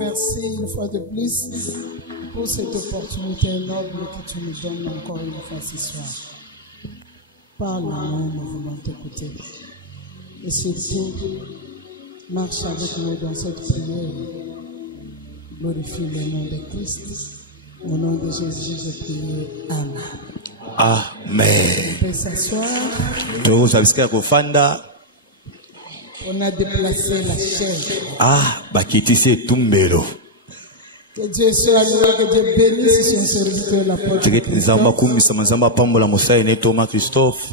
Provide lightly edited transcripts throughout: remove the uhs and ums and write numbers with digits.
merci une fois de plus pour cette opportunité noble que tu nous donnes encore une fois ce soir. Parle-nous, nous voulons t'écouter. Et surtout, marche avec nous dans cette prière. Glorifie le nom de Christ. Au nom de Jésus, je prie. Amen. Amen. On peut s'asseoir. On a déplacé la chaise. Bakitise tumbero. Que Dieu soit loué, que Dieu bénisse son serviteur, l'apôtre Christophe.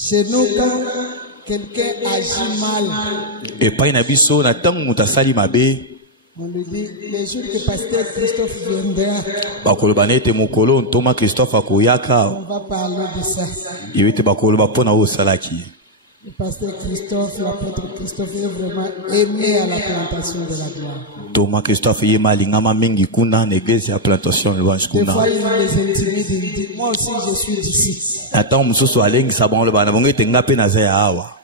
Chez nous, quand quelqu'un agit mal, on lui dit, les jours que pasteur Christophe viendra, on va parler de ça. Le pasteur Christophe, l'apôtre Christophe est vraiment aimé à la plantation de la gloire. Thomas Christophe est malingama mingi kuna n'église à plantation de l'Ange kuna. Des fois il les intimide, il dit moi aussi je suis d'ici. Attends mususu alengi sabon le bana bonge tenga pe na zaya awa.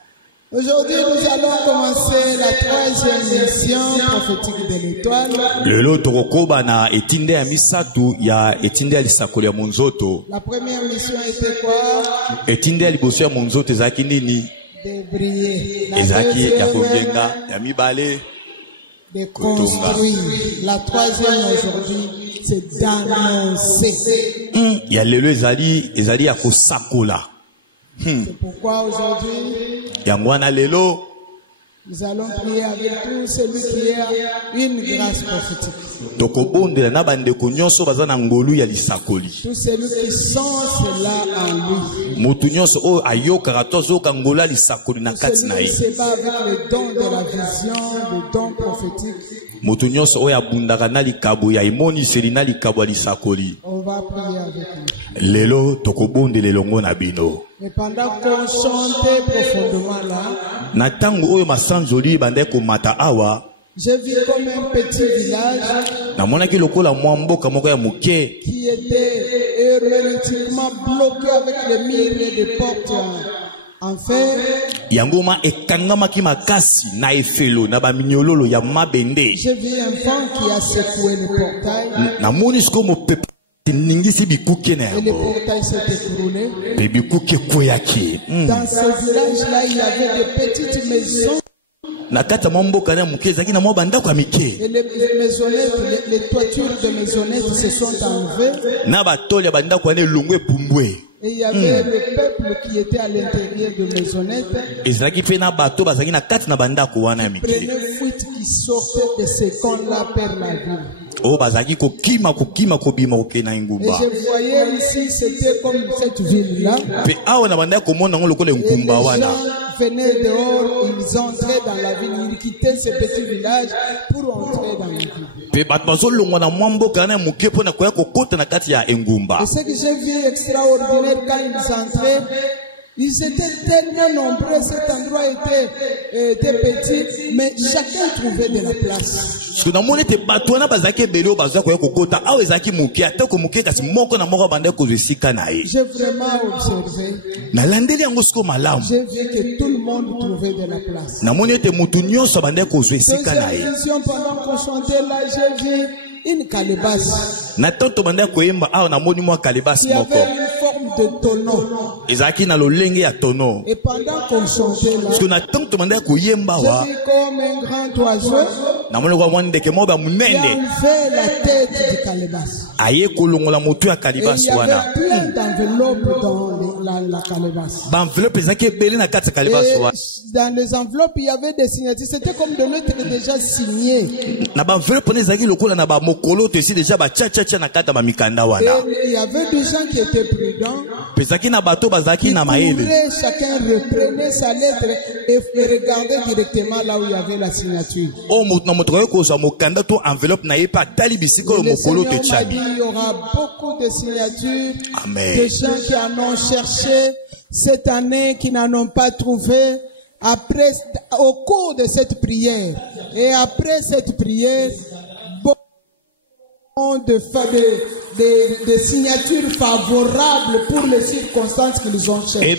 Aujourd'hui nous allons commencer la 3e mission prophétique de l'étoile. Lelo tokokoba na etinde ya misatu ya etinde ya lisakoli ya monzoto. La première mission était quoi? Etinde ya liboso ya monzoto ezaki nini? De briller. La deuxième, de construire. La 3e aujourd'hui, c'est d'annoncer. C'est pourquoi aujourd'hui, nous allons prier avec tout celui qui a une grâce prophétique. Tous celui qui sent cela en lui. Celui qui se bat avec le don de la vision, le don prophétique. On va prier avec lui. Et pendant qu'on chantait profondément là, j'ai vu comme un petit village qui était hermétiquement bloqué avec les murs et des portes en fer. J'ai vu un enfant qui a secoué le portail. Et le portail s'est écroulé. Dans ce village-là, il y avait des petites maisons. Et les maisonnettes, les toitures de maisonnettes se sont enlevées. Et il y avait le peuple qui était à l'intérieur de maisonnettes. Ils prenaient fuite qui sortait de ces camps-là vers la ville. Et je voyais ici, c'était comme cette ville-là. Et les gens venaient dehors, ils entraient dans la ville, ils quittaient ce petit village pour entrer dans la ville. Et ce que j'ai vu extraordinaire quand ils entraient, ils étaient tellement nombreux, cet endroit était petit, mais chacun trouvait de la place. J'ai vraiment observé. J'ai vu que tout le monde trouvait de la place. Deuxième vision, pendant qu'on chantait là, j'ai vu une calebasse. Il y avait une forme de tonneau. Et pendant qu'on chantait là, j'ai vu comme un grand oiseau qui enlevait la tête du calebasse. Et il y avait plein d'enveloppes dans la calebasse. Et dans les enveloppes, il y avait des signatures. C'était comme de lettres déjà signées. Et il y avait des gens qui étaient prudents. Qui couraient, chacun reprenait sa lettre et regardait directement là où il y avait la signature. Le Seigneur m'a dit, il y aura beaucoup de signatures. Amen. De gens qui en ont cherché cette année, qui n'en ont pas trouvé. Après, au cours de cette prière, et après cette prière, beaucoup des signatures favorables pour les circonstances qu'ils ont cherchées. Et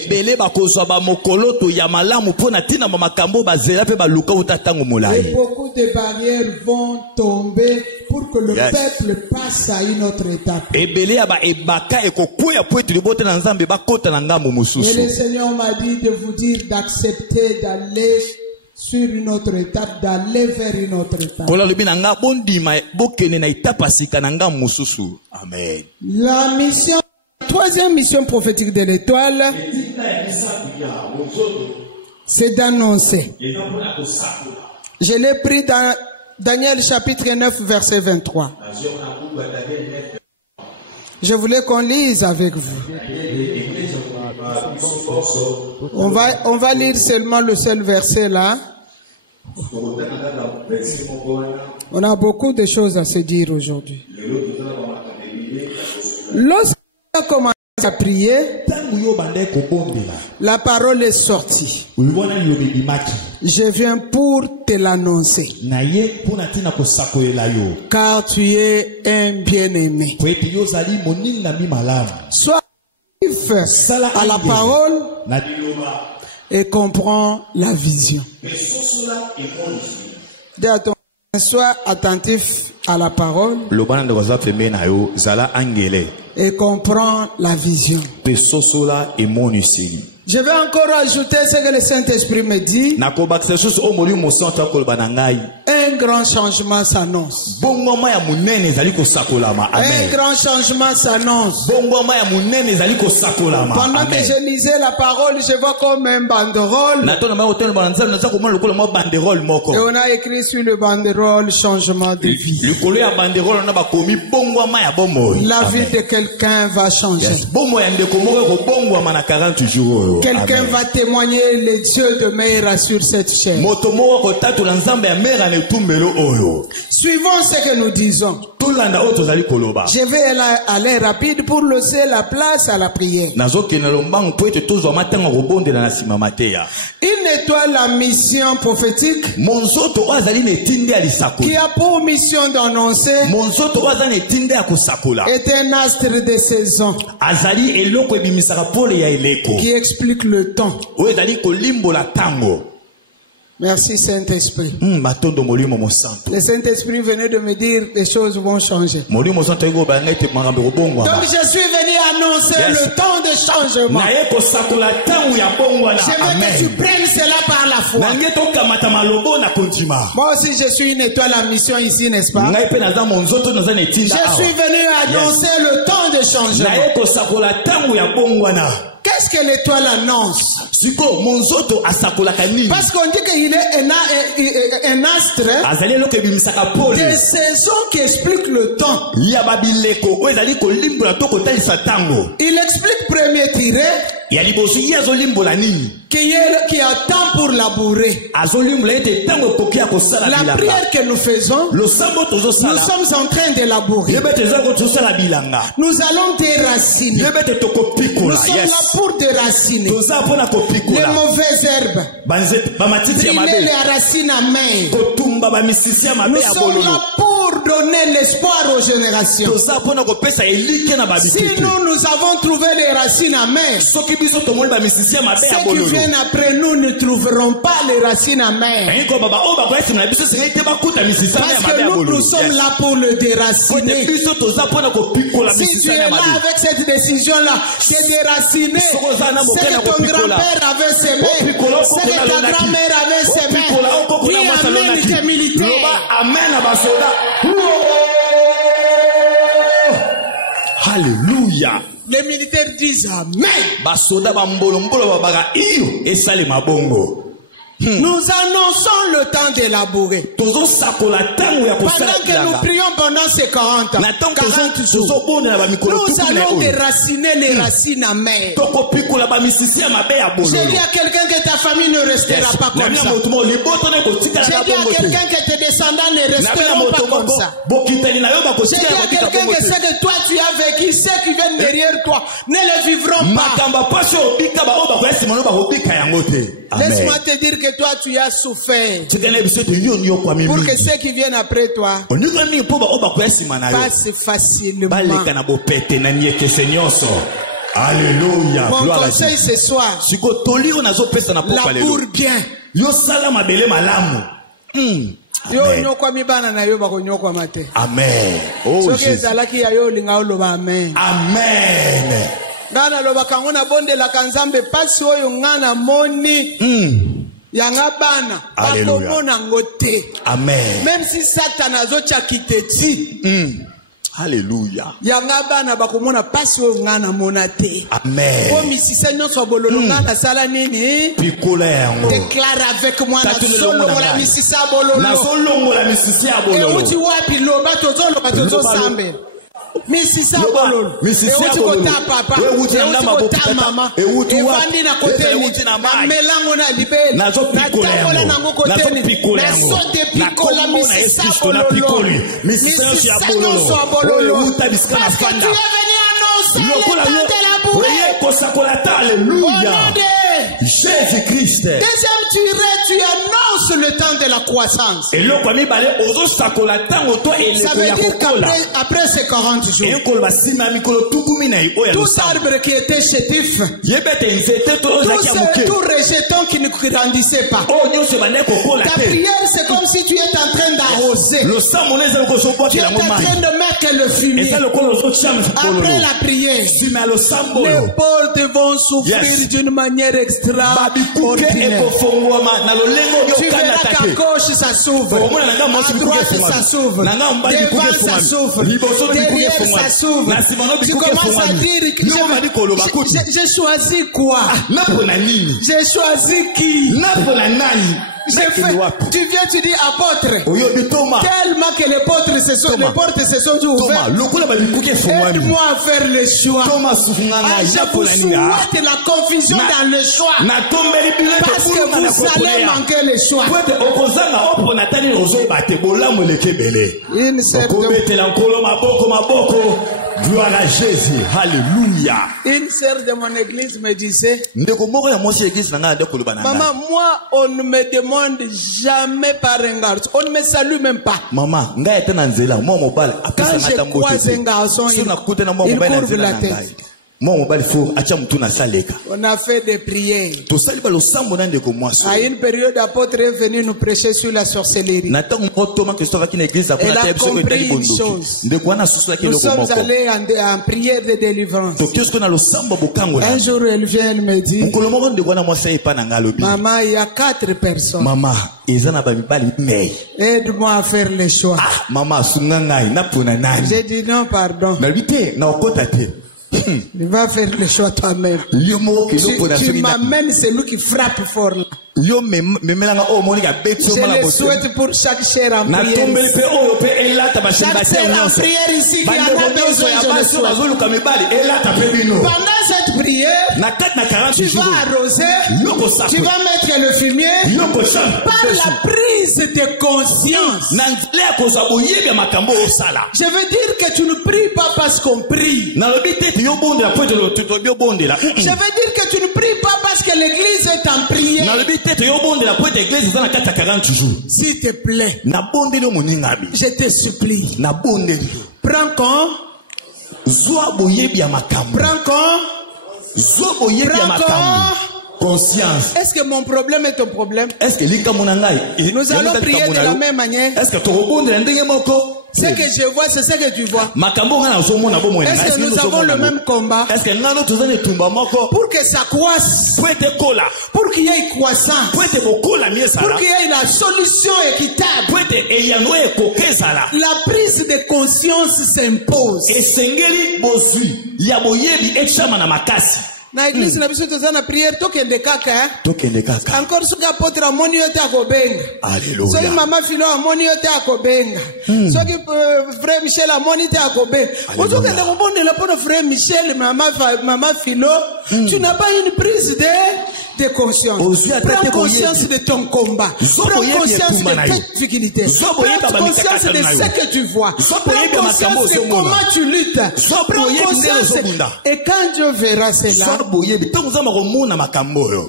beaucoup de barrières vont tomber pour que le peuple passe à une autre étape. Et le Seigneur m'a dit de vous dire d'accepter d'aller sur une autre étape, d'aller vers une autre étape. Amen. La mission, troisième mission prophétique de l'étoile, c'est d'annoncer. Je l'ai pris dans Daniel chapitre 9 verset 23. Je voulais qu'on lise avec vous. On va lire seulement le seul verset là. On a beaucoup de choses à se dire aujourd'hui. Lorsqu'on a commencé à prier, la parole est sortie. Je viens pour te l'annoncer. Car tu es un bien-aimé. Sois attentif à la parole et comprends la vision. Sois attentif à la parole et comprends la vision. Je vais encore ajouter ce que le Saint-Esprit me dit. Un grand changement s'annonce. Un grand changement s'annonce. Pendant que je lisais la parole, je vois comme un banderole. Et on a écrit sur le banderole changement de vie. La vie de quelqu'un va changer. Quelqu'un va témoigner les dieux de Meira sur cette chaîne. Suivons ce que nous disons. Je vais aller rapide pour laisser la place à la prière. Une étoile, la mission prophétique, qui a pour mission d'annoncer, est un astre de saison qui explique le temps. Merci Saint-Esprit. Le Saint-Esprit venait de me dire les choses vont changer. Donc je suis venu annoncer le temps de changement. Je veux que tu prennes cela par la foi. Moi aussi je suis une étoile à mission ici, n'est-ce pas? Je suis venu annoncer le temps de changement. Qu'est-ce que l'étoile annonce? Parce qu'on dit qu'il est un astre de saison qui explique le temps. Il explique premier tiré qui attend pour labourer. La prière que nous faisons, nous sommes en train de labourer. Nous allons déraciner. Nous sommes là pour déraciner les mauvaises herbes, brûler les racines amères. Nous sommes là pour donner l'espoir aux générations. Si nous avons trouvé les racines amères, ceux qui viennent après nous ne trouveront pas les racines amères. Parce que nous sommes là pour le déraciner. Si tu es là avec cette décision-là, c'est déraciner ce que ton grand-père avait semé, ce que ta grand-mère avait semé. Dis amen, tes militaires. Alléluia. Les militaires disent amen. Nous annonçons le temps d'élaborer. Pendant que nous prions pendant ces 40 jours, nous allons déraciner les racines amères. Je dis à quelqu'un que ta famille ne restera pas comme ça. Je dis à quelqu'un que tes descendants ne resteront pas comme ça. Je dis à quelqu'un que ce que toi tu as vécu, ceux qui viennent derrière toi ne le vivront pas. Laisse-moi te dire que que toi tu as souffert. Pour que ceux qui viennent après toi passent facilement. Alléluia. Mon conseil ce soir, laboure bien. Amen. Oh, Jésus. Amen. Amen. Ngana loba kangona bonde la kanzambe pasi oyo ngana moni yanga bana bakomona ngote. Amen. Même si Satan azocha kiteti. Alléluia. Yanga bana bakomona pasi oyo ngana monate. Amen. Komi si senyo so bololo ngana sala nini? Pikola yango. Déclare avec moi na solo la misisa bololo. Na solo la misisa bololo. E uti wapi loba tozo sambe. Misisa bololo. Misisa bololo. Papa. E uti kota mama. E uti wandi na koteni. Na melango na libeli. Na zo pikola yango. Na pikola yango. Na sote pikola misisa bololo. Misisa bololo. Parce que tu es venu annoncer l'état de la bourrée. Alléluia. Jésus-Christ. Deuxième tu annonces le temps de la croissance. Ça veut dire qu'après ces 40 jours, tout arbre qui était chétif, tout rejeton qui ne grandissait pas. Ta prière, c'est comme si tu étais en train d'arroser. Tu es en train de mettre le fumier. Après la prière, les portes vont s'ouvrir d'une manière extraordinaire. Tu verras qu'à gauche ça s'ouvre, à droite ça s'ouvre, devant ça s'ouvre, derrière ça s'ouvre. Tu commences à dire j'ai choisi quoi? J'ai choisi qui? Tu viens, tu dis apôtre. Tellement que les portes se sont ouvertes. Aide-moi à faire le choix. Je vous souhaite la confusion dans le choix. Parce que vous allez manquer le choix. Gloire à Jésus. Alléluia. Une sœur de mon église me disait, maman, moi, on ne me demande jamais par un garçon. On ne me salue même pas. Maman, quand je croise un garçon, il courbe la tête. On a fait des prières. À une période, l'apôtre est venu nous prêcher sur la sorcellerie. Elle a compris une chose. Nous sommes allés en prière de délivrance. Un jour, elle vient, elle me dit, maman, il y a 4 personnes. Aide-moi à faire les choix. J'ai dit non, pardon. Tu vas faire le choix toi-même. Tu m'amènes celui qui frappe fort là. Je le souhaite pour chaque chair en prière. Chaque chair en prière ici qui en a besoin, je le souhaite. Pendant cette prière, tu vas arroser, tu vas mettre le fumier par la prise de conscience. Je veux dire que tu ne pries pas parce qu'on prie. Je veux dire que tu ne pries pas parce que l'église est en prière. S'il te plaît, je te supplie, prends compte. Conscience. Est-ce que mon problème est ton problème? Nous allons prier de la même manière. Ce que je vois, c'est ce que tu vois. Est-ce que nous avons le même combat? Pour que ça croisse, pour qu'il y ait croissance, pour qu'il y ait la solution équitable, la prise de conscience s'impose. Na église na biso tozana prière tokende kaka encore soki apôtre amoni yo te akobenga. Soki mama filo amoni yo te akobenga. Soki frère Michel amoni te akobenga. Ozokende kobondela mpona frère Michel mama filo. Tu n'as pas une prise de de conscience. Prends conscience de ton combat. Prends conscience de tes difficultés. Prends conscience de ce que tu vois. Prends conscience de comment tu luttes. Prends conscience. Et quand Dieu verra cela,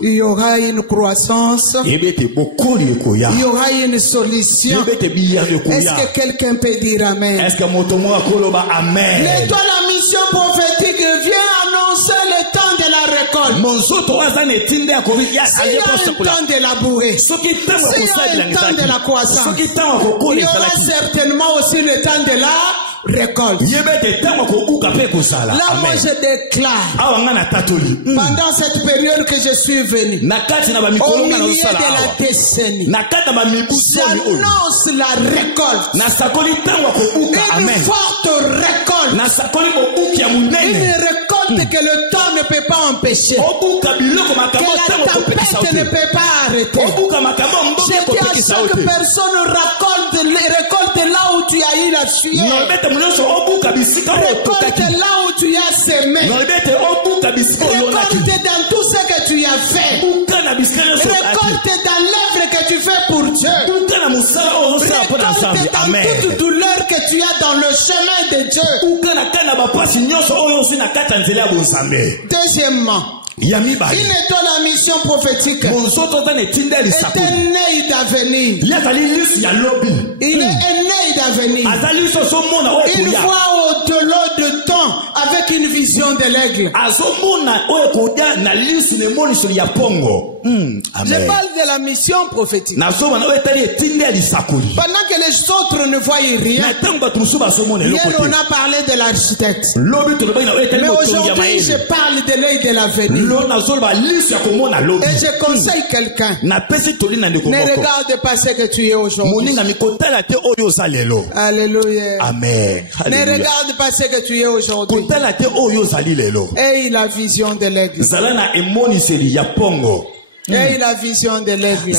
il y aura une croissance. Il y aura une solution. Est-ce que quelqu'un peut dire Amen? Mais toi, la mission prophétique vient annoncer le temps de la récolte. S'il y a un temps de labourer, s'il y a un temps de la croissance, il y aura certainement aussi le temps de la récolte. Là, moi, je déclare, pendant cette période que je suis venu, au milieu de la décennie, j'annonce la récolte. Une forte récolte. Une récolte que le temps ne peut pas empêcher. Que la tempête ne peut pas arrêter. Je dis à chaque personne, récolte là où tu as eu la sueur. Récolte là où tu as semé. Récolte dans tout ce que tu as fait. Récolte dans l'œuvre que tu fais pour Dieu. Récolte dans toute douleur que tu as dans le chemin de Dieu. Deuxièmement, une étoile à mission prophétique est un œil d'avenir. Il est un œil d'avenir. Il voit au-delà de temps avec une vision de l'aigle. Je parle de la mission prophétique. Pendant que les autres ne voient rien, hier on a parlé de l'architecte. Mais aujourd'hui je parle de l'œil de l'avenir. Et je conseille quelqu'un, ne regarde pas ce que tu es aujourd'hui. Alléluia. Amen. Ne regarde pas ce que tu es aujourd'hui. Et la vision de l'aigle. Et la vision de l'aigle. Est-ce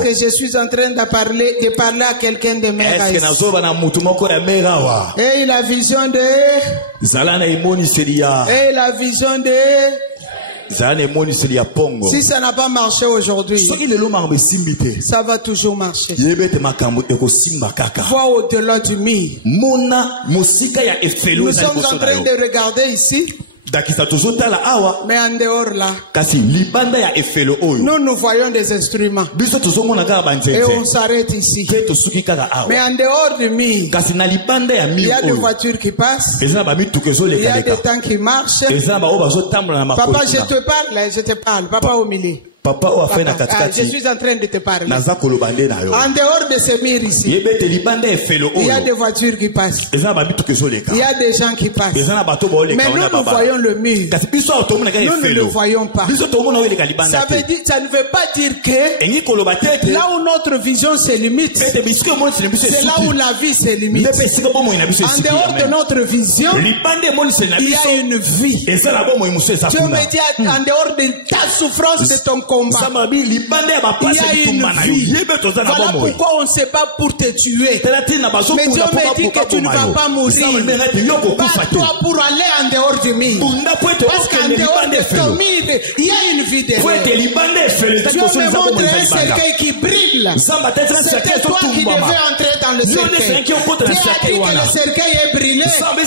que je suis en train de parler à quelqu'un de Mera ici? Et la vision de... Et la vision de... Si ça n'a pas marché aujourd'hui, ça va toujours marcher. Vois au-delà du mur. Nous sommes en train de regarder ici. Mais en dehors là, nous voyons des instruments et on s'arrête ici. Mais en dehors du mur, il y a des voitures qui passent, il y a des temps qui marchent. Papa, je te parle, papa au milieu. Je suis en train de te parler. En dehors de ce mur ici, il y a des voitures qui passent. Il y a des gens qui passent. Mais nous voyons le mur. Nous ne le voyons pas. Ça ne veut pas dire que là où notre vision se limite, c'est là où la vie se limite. En dehors de notre vision, il y a une vie. Dieu me dit, en dehors de ta souffrance, de ton combat, il y a une vie. Voilà pourquoi on ne sait pas pour te tuer. Mais Dieu me dit que tu ne vas pas mourir. Bats-toi pour aller en dehors du mur. Parce qu'en dehors de ton mur, il y a une vie derrière. Dieu me montre un cercueil qui brille. C'était toi qui devais entrer dans le cercueil. Tu as dit que le cercueil est brûlé. Et ta vie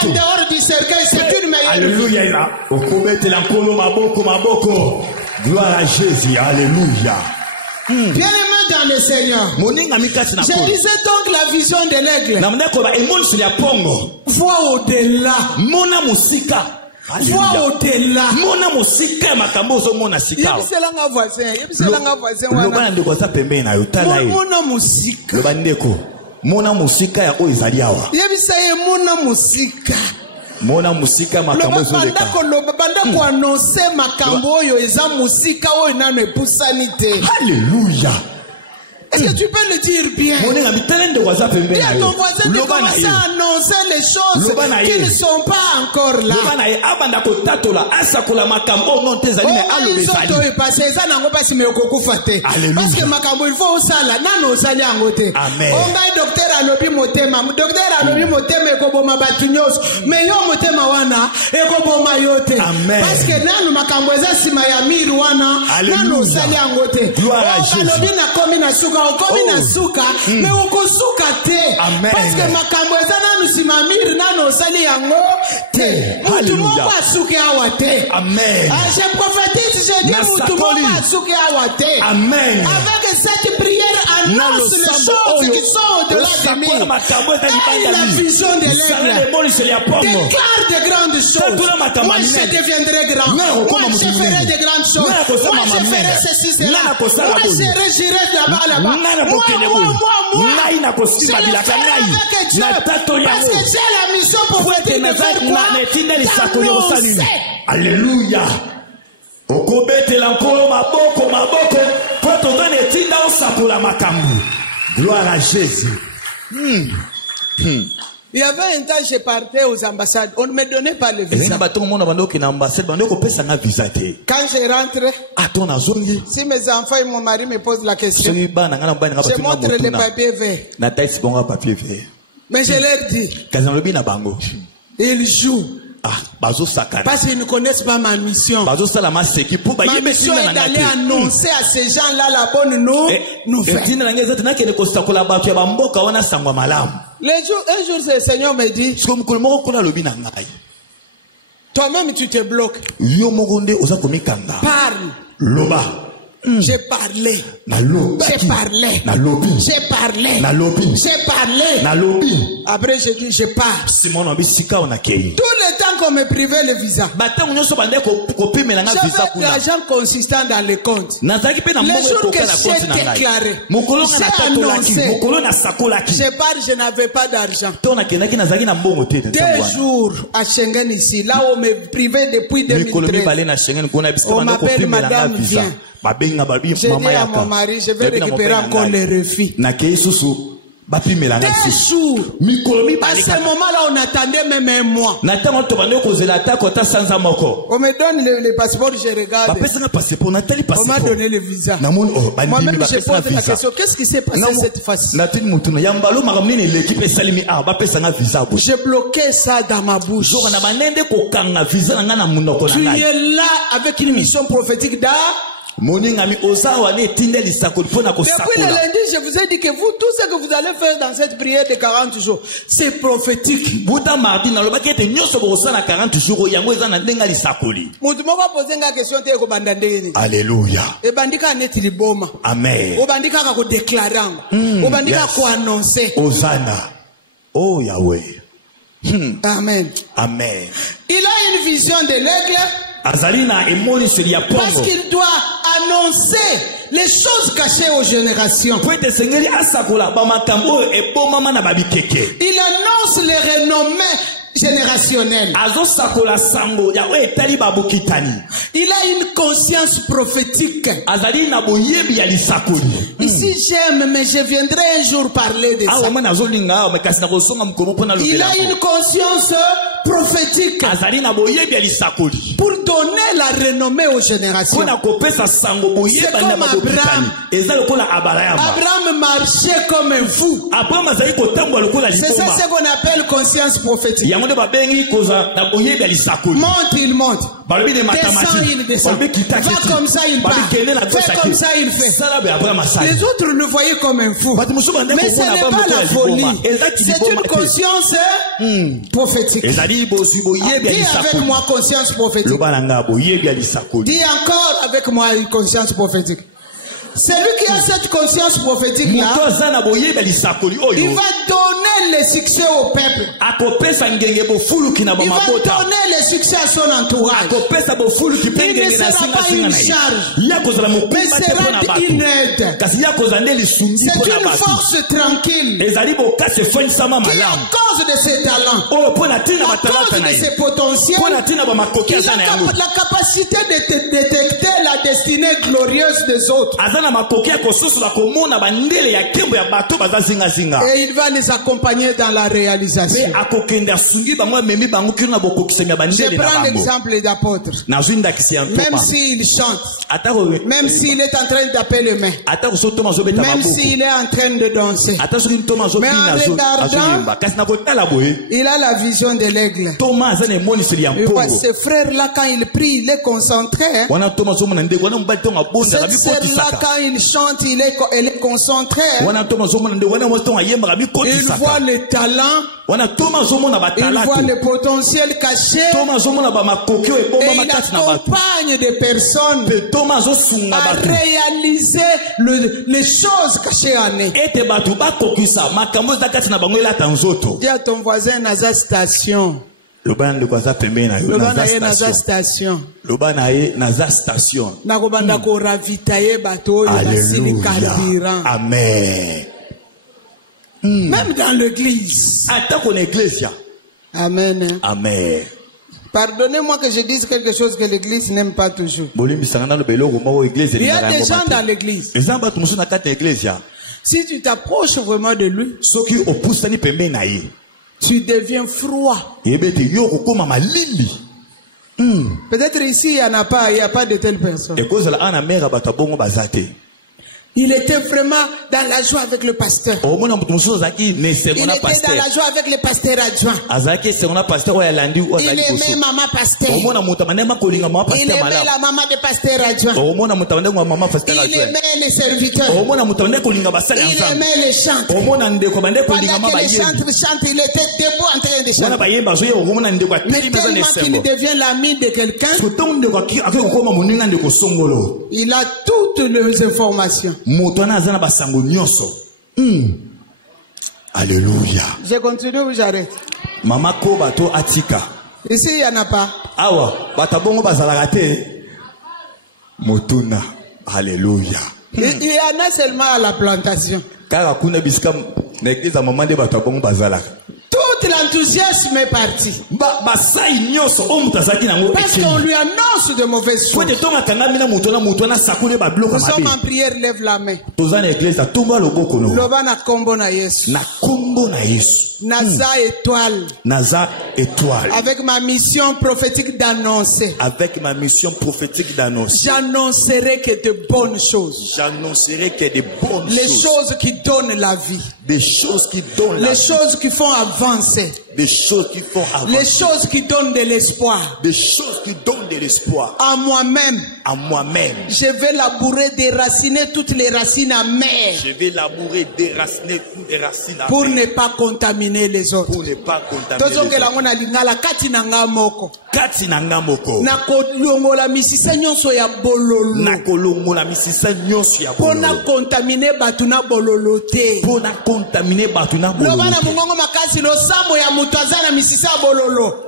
en dehors du cercueil, c'est une meilleure vie. Alléluia. Gloire à Jésus, alléluia. Bien-aimé dans le Seigneur, je disais donc la vision de l'aigle. Vois au-delà. Vois au-delà. Mona musika makambo ezoleka. Banda annoncer makambo oyo eza musika oyo nano epusanite. Alléluia. Est-ce que tu peux le dire bien? Dis à ton voisin de commencer à annoncer les choses qui ne sont pas encore là. Parce que makambo il faut osala nano osali angote. Ongai docteur alobi motema, docteur alobi motema ekoboma batu nyonso, mais yo motema wana ekoboma yote. Parce que nano makambo eza sima ya miru wana nano osali angote. Alobi na komi na suka, okomi na suka, mais okosuka te. Parce que makambo eza nano sima miru nano osali yango te. Mutu moko asuke awa te. Je prophétise, je dis mutu moko asuke awa te. Avec cette prière, annonce les choses qui sont au-delà de mire. Et la vision de l'aigle déclare de grandes choses. Moi, je deviendrai grand. Moi, je ferai de grandes choses. Moi, je ferai ceci, cela. Moi, je régirai là-bas, là-bas. Moi. Je le ferai avec Dieu. Parce que j'ai la mission prophétique de faire quoi? D'annoncer. Alléluia. Okobetela nkolo maboko pour ton etinda osapula makambu. Gloire à Jésus. Il y avait un temps, je partais aux ambassades. On ne me donnait pas le visa. Quand je rentre, si mes enfants et mon mari me posent la question, je montre les papiers verts. Mais je leur dis, ils jouent. Parce qu'ils ne connaissent pas ma mission. Ma mission est d'aller annoncer à ces gens-là la bonne nouvelle. Un jour, le Seigneur me dit, toi-même tu te bloques. Parle. J'ai parlé. J'ai parlé. Après, j'ai dit, je pars. Tout le temps qu'on me privait le visa, j'avais de l'argent consistant dans les comptes. Le jour que j'ai déclaré, j'ai annoncé, je pars, je n'avais pas d'argent. 2 jours à Schengen ici, là où on me privait depuis 2013. On m'appelle madame, viens. J'ai dit à mon mari, je vais récupérer encore les refus. 2 jours. À ce moment-là, on attendait même un mois. On me donne le passeport, je regarde. On m'a donné le visa. Moi-même, je pose la question, qu'est-ce qui s'est passé cette fois-ci? J'ai bloqué ça dans ma bouche. Tu es là avec une mission prophétique Depuis le lundi, je vous ai dit que vous, tout ce que vous allez faire dans cette prière de 40 jours, c'est prophétique. Alléluia. Amen. Hosanna. Oh Yahweh. Amen. Amen. Il a une vision de l'aigle. Parce qu'il doit annoncer les choses cachées aux générations. Il annonce les renommées générationnelles. Il a une conscience prophétique. Ici j'aime, mais je viendrai un jour parler de ça. Il a une conscience prophétique pour donner la renommée aux générations. C'est comme Abraham. Abraham marchait comme un fou. C'est ça ce qu'on appelle conscience prophétique. Monte, il monte. Descend, il descend. Va comme ça, il part. Fait comme ça, il fait. Les autres le voyaient comme un fou. Mais ce n'est pas la folie. C'est une conscience prophétique. Dis avec moi conscience prophétique. Dis encore avec moi une conscience prophétique. Celui qui a cette conscience prophétique-là, il va donner le succès au peuple. Il va donner le succès à son entourage. Il ne sera pas une charge, mais sera une aide. C'est une force tranquille qui, à cause de ses talents, à cause de ses potentiels, il a la capacité de détecter la destinée glorieuse des autres. Et il va les accompagner dans la réalisation. Je prends l'exemple d'apôtre. Même s'il chante, même s'il est en train d'appeler les mains, même s'il est en train de danser, mais en regardant, il a la vision de l'aigle. Et voit ce frère-là, quand il prie, il est concentré. Cette sœur-là, quand il chante, elle est concentrée. Il voit les talents. Il voit le potentiel caché. Et il accompagne des personnes à réaliser les choses cachées en eux. Dis à ton voisin, Naza Station. Naza Station. Amen. Même dans l'église. Amen. Amen. Pardonnez-moi que je dise quelque chose que l'église n'aime pas toujours. Il y a des gens dans l'église. Si tu t'approches vraiment de lui, tu deviens froid. Peut-être ici, il n'y a pas de telle personne. Il était vraiment dans la joie avec le pasteur. Il était dans la joie avec le pasteur adjoint. Il aimait maman pasteur. Il aimait la maman de pasteur adjoint. Il aimait les serviteurs. Il aimait les chants. Pendant que les chantent, il était debout en train de chanter. Mais tellement qu'il devient l'ami de quelqu'un, il a toutes les informations. Alléluia. Je continue ou j'arrête? Mama ko bato atika. Ici il y en a pas. Awa batabongo bazalagate. Motuna. Alléluia. Il y en a seulement à la plantation. Car kuna biska l'église à moment de batabongo bazalaka. Tout l'enthousiasme est parti. Parce qu'on lui annonce de mauvaises choses. Nous sommes en prière, lève la main. Lobana kombo na Yesu. Naza étoile. Naza étoile. Avec ma mission prophétique d'annoncer. Avec ma mission prophétique d'annoncer. J'annoncerai que de bonnes choses. J'annoncerai que de bonnes choses. Les choses qui donnent la vie. Des choses qui donnent la vie. Les choses qui font avancer. Des choses qui font avancer. Les choses qui donnent de l'espoir. Des choses qui donnent de l'espoir. À moi-même. À moi-même. Je vais labourer, déraciner toutes les racines amères. Je vais labourer, déraciner toutes les racines amères. Pour ne pas contaminer les autres. Pour ne pas contaminer les autres. Kati nangamoko. Kati nangamoko. Nakolongola misisa nyonso ya bololo. Nakolongola misisa nyonso ya bololo. Pona contaminer batuna bololo te. Pona contaminer batuna bololo. Lobana mungongo makasi lo sambo ya mutu azana misisa bololo.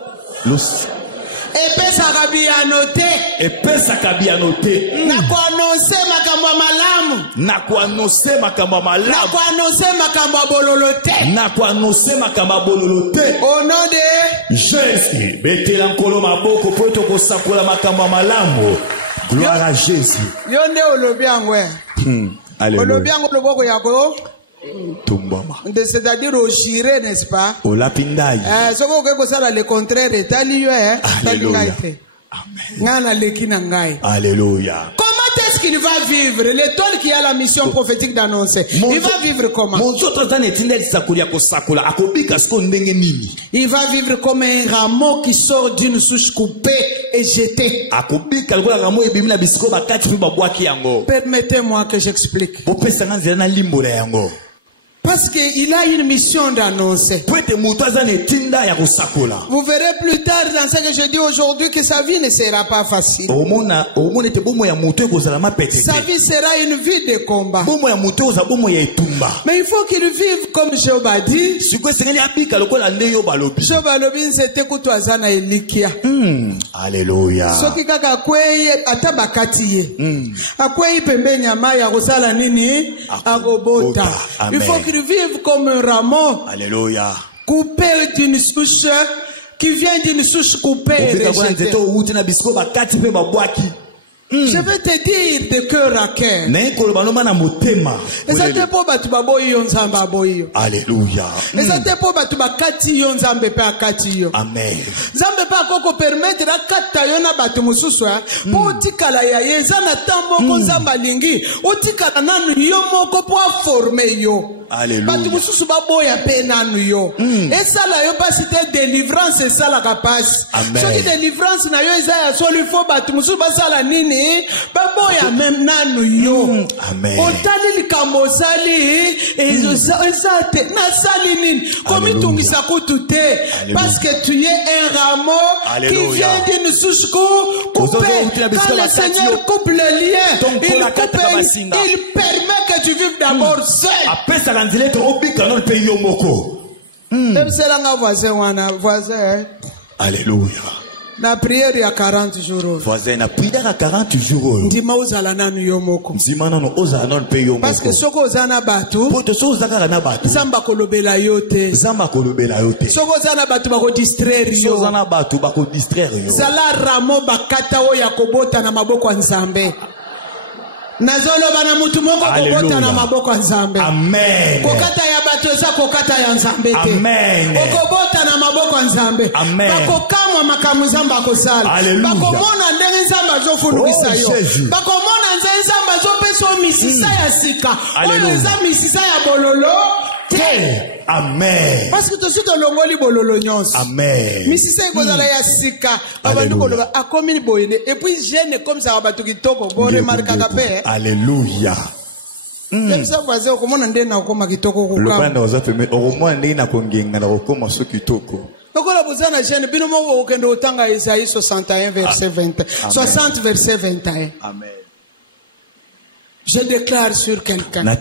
Epesa kabiano te. Epesa kabiano te. Nakuannonce makambo malamu. Nakuannonce makambo malamu. Nakuannonce makambo bololo te. Nakuannonce makambo bololo te. Au nom de Jésus. Betela nkolo maboko po tokosakola makambo malamu. Gloire à Jésus. Yonde olobi angwe. Alléluia. Olobi ango loboko yako. Tumbama. C'est-à-dire au juré, n'est-ce pas? Au lapindai. Le contraire est Alléluia. Alléluia. Comment est-ce qu'il va vivre? L'étoile qui a la mission prophétique d'annoncer. Il va vivre comment? Il va vivre comme un rameau qui sort d'une souche coupée et jetée. Permettez-moi que j'explique. Parce qu'il a une mission d'annoncer. Vous verrez plus tard dans ce que je dis aujourd'hui que sa vie ne sera pas facile. Sa vie sera une vie de combat. Mais il faut qu'il vive comme Job a dit. Job a dit c'était kutwazana elikia. Alléluia. Soki kaka kweye atabakati ye. Akweye pembeni ya mai akosala nini? Akobota. Il faut qu'il vive comme un rameau. Alléluia. Coupé d'une souche qui vient d'une souche coupée et rejetée. Je vais te dire de cœur à cœur. Alléluia. Amen. Nzambe pa koko permettre akata yo na bato mususu po otikala ya yeza na tambo ko nzamba lingi otikala nanu yo moko po former yo. Alléluia. Bato mususu baboya pe nanu yo. Esala yo pas cité délivrance esala kapasi. Soki délivrance na yo ezaya soli fo bato mususu basala nini baboya même nanu yo. Amen. Otali likambo sali ezate na sali nini komi tungisa kutute parce que tu es un rameau qui vient d'une souche coupée. Quand le Seigneur coupe le lien, il permet que tu vives d'abord seul. Alléluia. Na prière il y a 40 jours. Voisin, na prière à 40 jours. Ndima uzala nanu yomoko. Ndima nanu oza non pe yomoko. Parce que soko ozana batu. Pour de choses zaka na batu. Zamba kolobela yote. Zamba kolobela yote. Soko ozana batu bako distraire yo. Ozana batu bako distraire yo. Zala ramo bakata o yakobota na maboko ya Nzambe. Nazolo bana mutu moko kokota na maboko ya Nzambe. Amen. Kokata ya bato eza kokata ya Nzambe te. Amen. Okobota na maboko ya Nzambe. Amen. Bakokamwa makamu Nzambe akosala. Bakomona ndenge Nzambe azofulukisa yo. Bakomona Nzambe azopesa misisa ya sika. Oyo eza misisa ya bololo te. Amen. Parce que tout le longoli bololo nyonso. Amen. Misisa ikozala ya sika. Abantu koloba akomi boyene et puis jeune comme ça abatu kitoko bo remarka kape. Alléluia. Yemsa voisin okomona ndenge na okoma kitoko ko. Le banda ozapeme okomona ndenge na kongenga na okoma so kitoko. Okola buzana jeune bino moko okende otanga Isaïe 61 verset 20. 60 verset 21. Amen. Je déclare sur quelqu'un. Même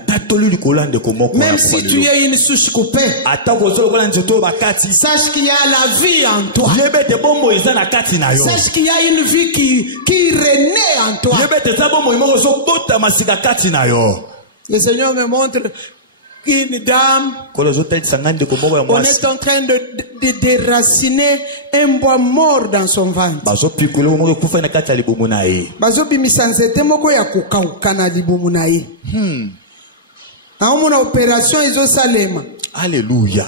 si tu es une souche coupée, sache qu'il y a la vie en toi. Sache qu'il y a une vie qui renaît en toi. Le Seigneur me montre une dame. On est en train de déraciner un bois mort dans son ventre. Alléluia.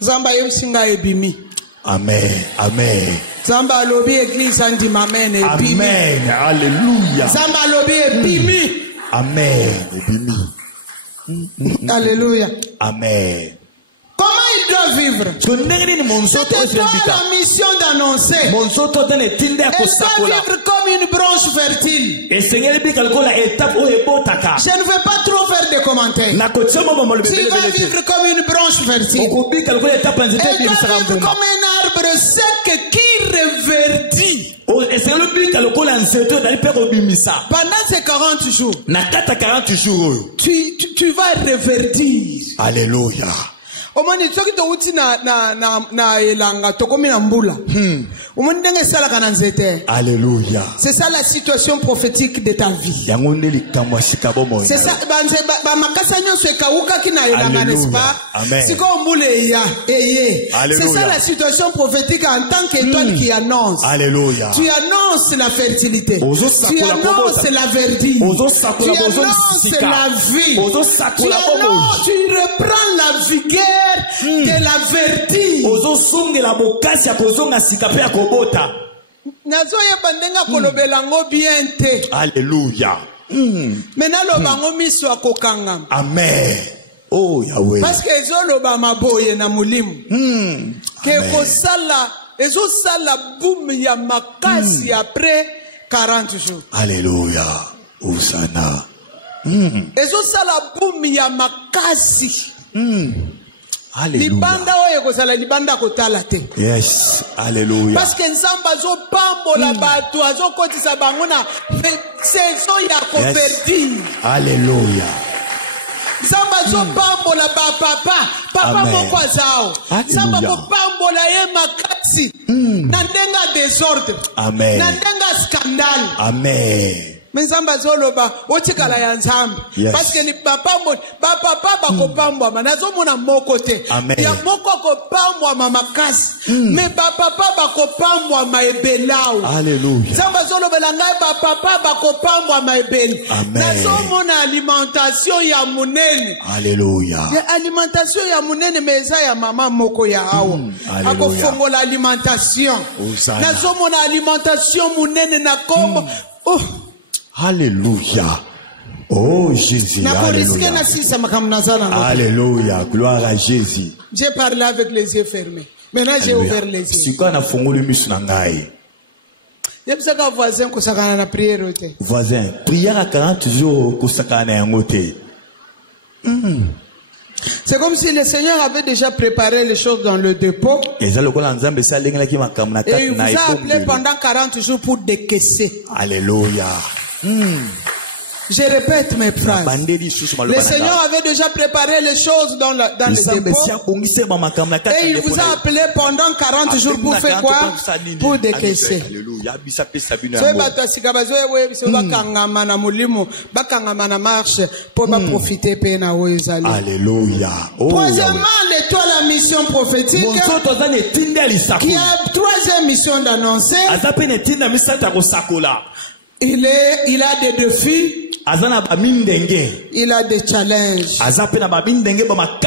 Zamba yemsinga ebimi. Amen. Amen. Zamba lobi église andima amen ebimi. Amen. Alléluia. Zamba lobi ebimi. Amen. Ebimi. Alléluia. Amen. Comment il doit vivre? C'était toi la mission d'annoncer. Elle doit vivre comme une branche fertile. Je ne vais pas trop faire de commentaires. Tu vas vivre comme une branche fertile. Elle doit vivre comme un arbre sec qui reverdit. Pendant ces 40 jours, tu vas reverdir. Alléluia. Omani soki to uti na elanga tokomi na mbula. Omani ndenge sala kana nzete. Alléluia. C'est ça la situation prophétique de ta vie. C'est ça ba makasa nyonso ekauka kina elanga, n'est-ce pas? Siko mbule ya eye. C'est ça la situation prophétique en tant qu'étoile qui annonce. Alléluia. Tu annonces la fertilité. Tu annonces la verdure. Tu annonces la vie. Tu reprends la vigueur de la verdure. Nazoye bandenga kolobela ngo bien te. Alléluia. Mena lo bango miso akokanga. Amen. Oh Yahweh. Parce que ezoloba maboye na mulimu. Que kosala ezosala boum ya makasi après 40 jours. Alléluia. Hosanna. Ezosala boum ya makasi. Alléluia. Libanda oye kozala libanda kotala te. Yes. Alléluia. Parce que nzamba zo pambola bato azo kotisa bango na saison ya convertir. Alléluia. Nzamba zo pambola ba papa moko azao. Nzamba ko pambola ye makasi. Na ndenga désordre. Amen. Na ndenga scandale. Amen. Yes. Parce que les papa bakopambwa manazo mona mokote. Ya moko kopambwa mamakasi. Mais papa bakopambwa maebelao. Alléluia. Zamba zolo belangai papa bakopambwa maebeli. Nazo mona alimentation ya munene. Alléluia. Ya alimentation ya munene meza ya mama moko ya awo. Akofongola alimentation. Nazo mona alimentation munene na kombo. Oh. Alléluia. Oh Jésus. Alléluia. Alléluia. Gloire à Jésus. J'ai parlé avec les yeux fermés. Maintenant j'ai ouvert les yeux. Si quand on a fongolé misu nangai. Voisin, prière à 40 jours kusakana yangote. C'est comme si le Seigneur avait déjà préparé les choses dans le dépôt. Et il vous a appelé pendant 40 jours pour décaisser. Alléluia. Je répète mes phrases. Le Seigneur avait déjà préparé les choses dans le dépôt. Et il vous a appelé pendant 40 jours pour faire quoi? Pour décaisser. Alléluia. Troisièmement, l'étoile à mission prophétique qui a troisième mission d'annoncer. Il a des défis. Il a des challenges.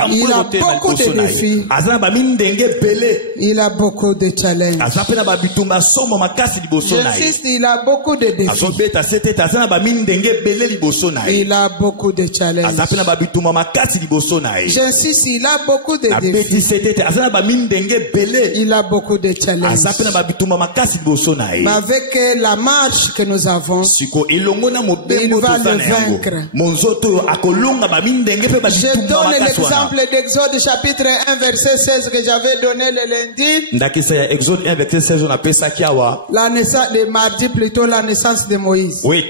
Il a beaucoup de défis. Il a beaucoup de challenges. J'insiste, il a beaucoup de défis. Il a beaucoup de challenges. J'insiste, il a beaucoup de défis. Il a beaucoup de challenges. Mais avec la marche que nous avons, il va le vaincre. Je donne l'exemple d'Exode chapitre 1 verset 16 que j'avais donné le lundi. Exode 1 verset 16 on appelle ça la naissance de mardi, plutôt la naissance de Moïse. Parce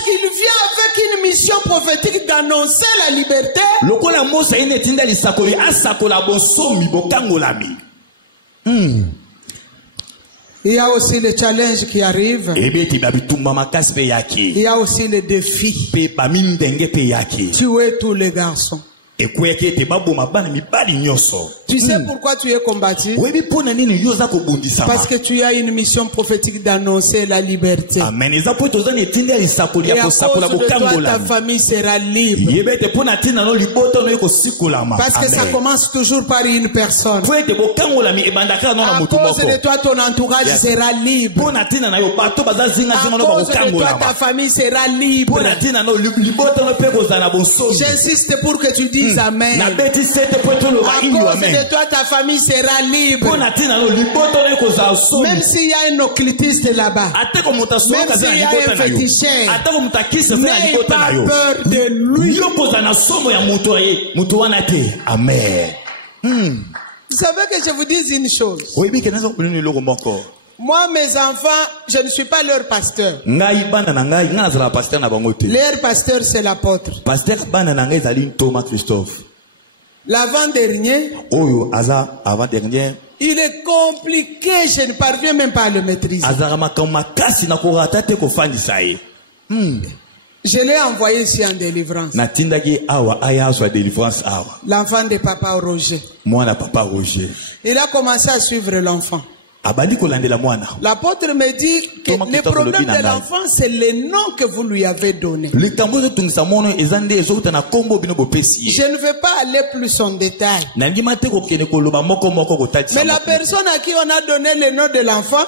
qu'il vient avec une mission prophétique d'annoncer la liberté. Il y a aussi les challenges qui arrivent. Il y a aussi les défis. Tuer tous les garçons. Tu sais pourquoi tu es combattu? Parce que tu as une mission prophétique d'annoncer la liberté. Et à cause de toi, ta famille sera libre. Parce que ça commence toujours par une personne. À cause de toi, ton entourage sera libre. À cause de toi, ta famille sera libre. J'insiste pour que tu dises Amen. À cause de toi, ta famille sera libre. Même s'il y a un occultiste là-bas, même s'il y a un féticheur, n'aie pas peur de lui. Amen. Vous savez que je vous dis une chose. Moi, mes enfants, je ne suis pas leur pasteur. Leur pasteur, c'est l'apôtre. L'avant-dernier, il est compliqué, je ne parviens même pas à le maîtriser. Je l'ai envoyé ici en délivrance. L'enfant de papa Roger. Il a commencé à suivre l'enfant. L'apôtre me dit que le problème de l'enfant, c'est le nom que vous lui avez donné. Je ne vais pas aller plus en détail. Mais la personne à qui on a donné le nom de l'enfant,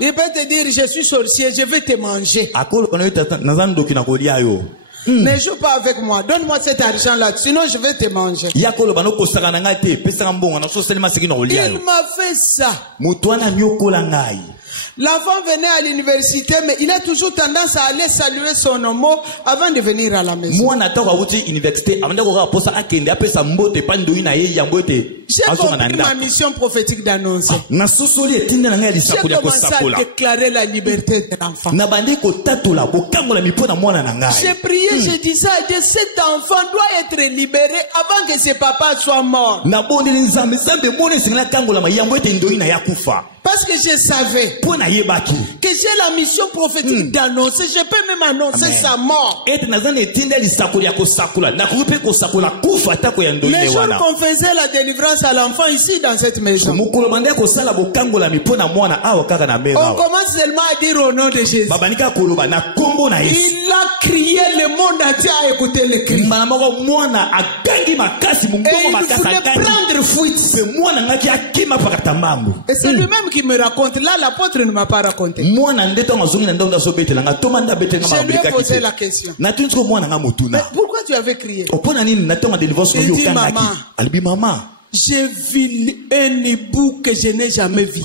il peut te dire, je suis sorcier, je vais te manger. Ne joue pas avec moi. Donne-moi cet argent-là, sinon je vais te manger. Il m'a fait ça. L'enfant venait à l'université, mais il a toujours tendance à aller saluer son homo avant de venir à la maison. J'ai compris ma mission prophétique d'annoncer. J'ai commencé à déclarer la liberté de l'enfant. J'ai prié, j'ai dit ça, cet enfant doit être libéré avant que ses papas soient morts. Parce que je savais que j'ai la mission prophétique d'annoncer. Je peux même annoncer sa mort. Les jours qu'on faisait la délivrance à l'enfant ici dans cette maison, on commence seulement à dire au nom de Jésus. Il a crié, le monde entier a écouté le cri. Et il voulait prendre fuite. Et c'est lui-même qui me raconte. Là, l'apôtre ne m'a pas raconté. Je lui ai posé la question. Mais pourquoi tu avais crié? Il dit, maman, j'ai vu un hibou que je n'ai jamais vu.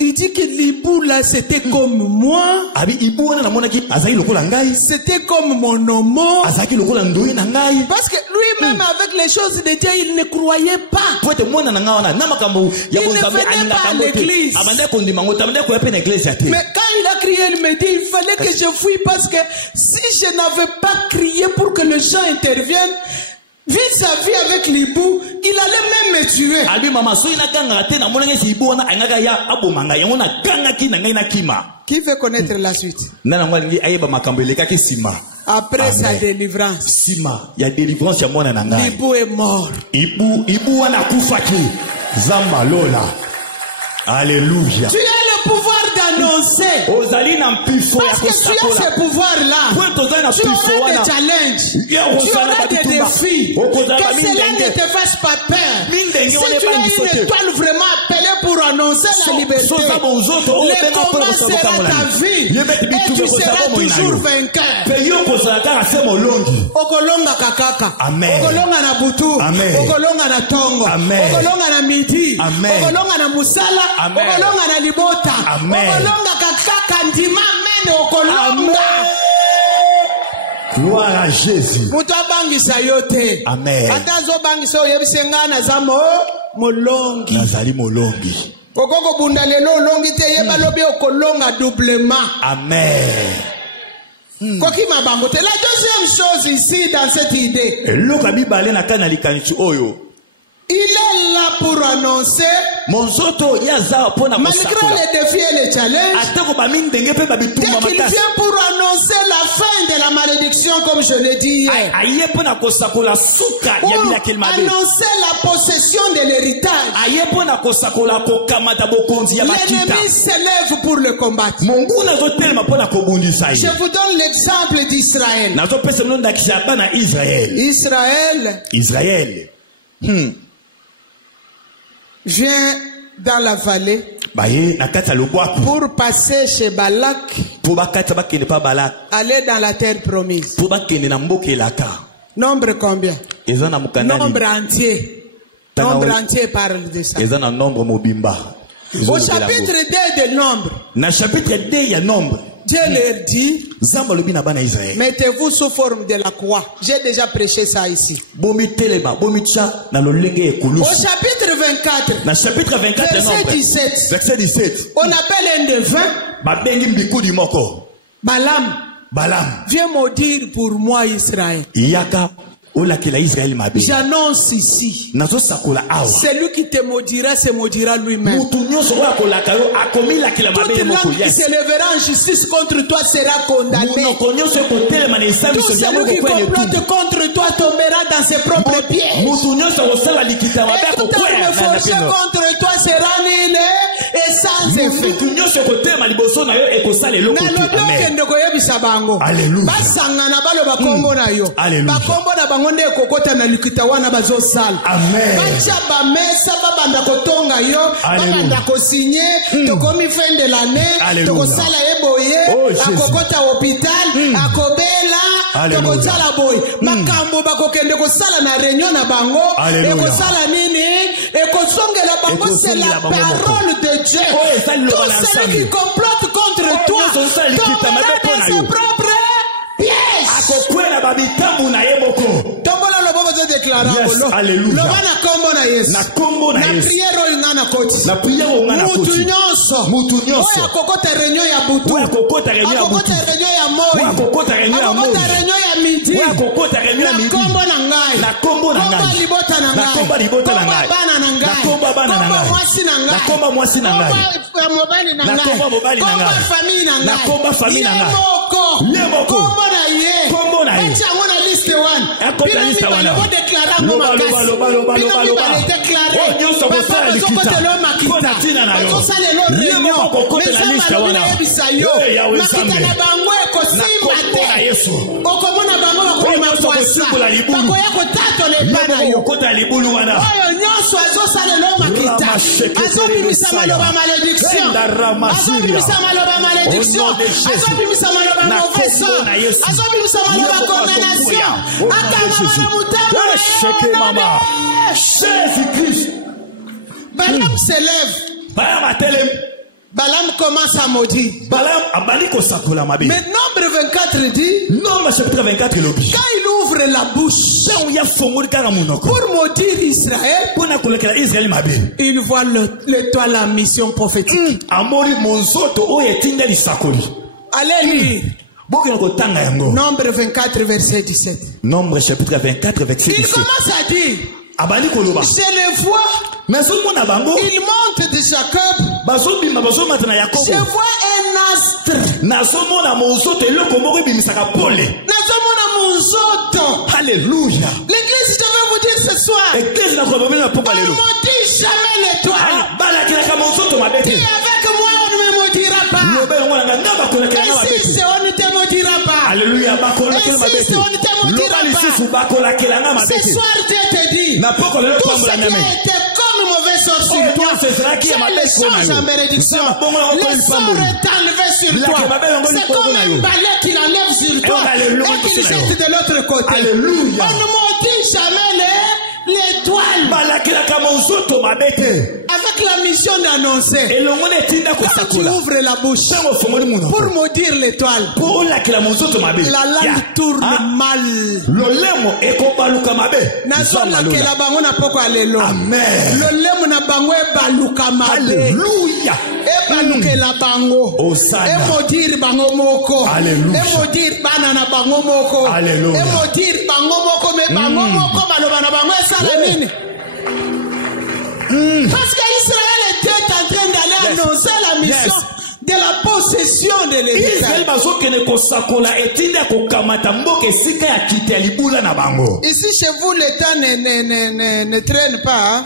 Il dit que l'hibou là c'était comme moi. C'était comme mon homo. Parce que lui-même avec les choses de Dieu il ne croyait pas. Il ne venait pas à l'église. Mais quand il a crié, il me dit il fallait que je fuis parce que si je n'avais pas crié pour que les gens interviennent, vis-à-vis avec l'hibou, il allait même me tuer. Qui veut connaître la suite? Après sa délivrance, l'hibou est mort. Alléluia. Tu as le pouvoir d'annoncer. Parce que tu as ce pouvoir-là. Tu auras des challenges. Tu auras des défis. Que cela ne te fasse pas peur. Si tu as une étoile vraiment appelée pour annoncer la liberté, le combat sera ta vie. Et tu seras toujours vainqueur. Okolonga kakaka. Okolonga na butu. Okolonga na tongo. Okolonga na midi. Okolonga na musala. Okolonga na libota. Okolonga kakaka ndima mene okolonga. Gloire à Jésus. Mutu abangisa yote. Amen. Atazo bangisa oyebisengana zamo molongi. Nazali molongi. Okoko bunda lelo longi te yeba lobi okolonga doublement. Amen. Koki mabango te. La deuxième chose ici dans cette idée. Il est là pour annoncer, malgré les défis et les challenges, dès qu'il vient pour annoncer la fin de la malédiction, comme je l'ai dit hier, pour annoncer la possession de l'héritage. L'ennemi s'élève pour le combattre. Je vous donne l'exemple d'Israël. Israël vient dans la vallée pour passer chez Balak, aller dans la terre promise. Nombre combien? Nombre entier. Nombre entier parle de ça. Au chapitre 2 de Nombre, Dieu leur dit, mettez-vous sous forme de la croix. J'ai déjà prêché ça ici. Au chapitre 24, verset 17, on appelle un devin Balaam. Viens maudire pour moi Israël. J'annonce ici, celui qui te maudira se maudira lui-même. Toute langue qui s'élèvera en justice contre toi sera condamné. Tout celui qui complote contre toi tombera dans ses propres pièges. Et toute arme forgée contre toi sera nulle et sans effet. Nde kokota na likita wana bazosala. Bacha bamesa babanda kotonga yo, babanda kosinye, tokomi fin de l'année, tokosala eboye, akokota hôpital, akobela, tokosala boy. Makambo bakokende kosala na réunion na bango, ekosala nini? Ekosongela bango, c'est la parole de Dieu. Tout celui qui complote contre toi tombera dans ses propres pièges. Yes, alléluia. Na prière ingana koti. Mutu nyonso. Oya kokota réunion ya butu. Oya kokota réunion ya butu. Réunion ya moi. Oya kokota réunion ya moi. Réunion ya midi. Oya kokota réunion ya midi. Na kombo kombo na ngai na komba libota na ngai na komba bana na ngai na komba mwasi na ngai na komba mobali na ngai na komba famille na ngai ye moko kombo na ye liste wana akota liste wana loba o nyonso kosala likita kona tina na yo ye moko kokota na liste wana yawe nzambe na kombo na Yesu okomona bango bakolima kwasa bakoya kotatole bana yo kokota libulu wana oyo nyonso azosalela makita azobimisa maloba malédiction azobimisa maloba malédiction azobimisa maloba mauvais sort azobimisa maloba condamnation akama na mutambo mama Jésus Christ. Balaam s'élève. Balaam commence à maudire. Mais Nombre 24 dit, quand il ouvre la bouche pour maudire Israël, il voit l'étoile, la mission prophétique. Allez lire. Nombre 24 verset 17. Nombre chapitre 24 verset 17. Il commence à dire, je les vois. Il monte de Jacob. Je vois un astre. Alléluia. L'église, je vais vous dire ce soir, on ne maudit jamais l'étoile. Qui avec moi, on ne me maudira pas. Et si on ne te maudira pas. Alléluia. Et si on ne te maudira pas. Ce soir, Dieu te dit, tout ce qui a été comme mauvais sort sur toi, Dieu le change en bénédiction. Le sort est enlevé sur toi. C'est comme un balai qu'il enlève sur toi et qu'il jette de l'autre côté. Alléluia. On ne maudit jamais l'étoile. Avec la mission d'annoncer, quand tu ouvres la bouche pour maudire l'étoile, la langue tourne mal. Alléluia. Parce qu'Israël était en train d'aller annoncer la mission de la possession de l'État. Ici chez vous, l'État ne traîne pas.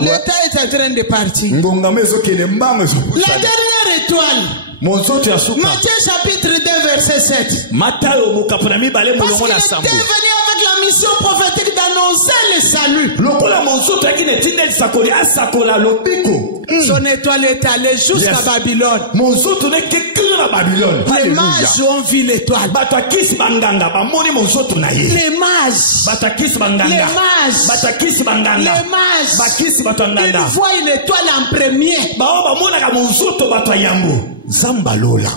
L'État est en train de partir. La dernière étoile, Matthieu chapitre 2 verset 7. Parce qu'il était venu avec la mission prophétique d'annoncer le salut. Son étoile est allée jusqu'à Babylone. Les mages ont vu l'étoile. Les mages. Ils voient une étoile en premier.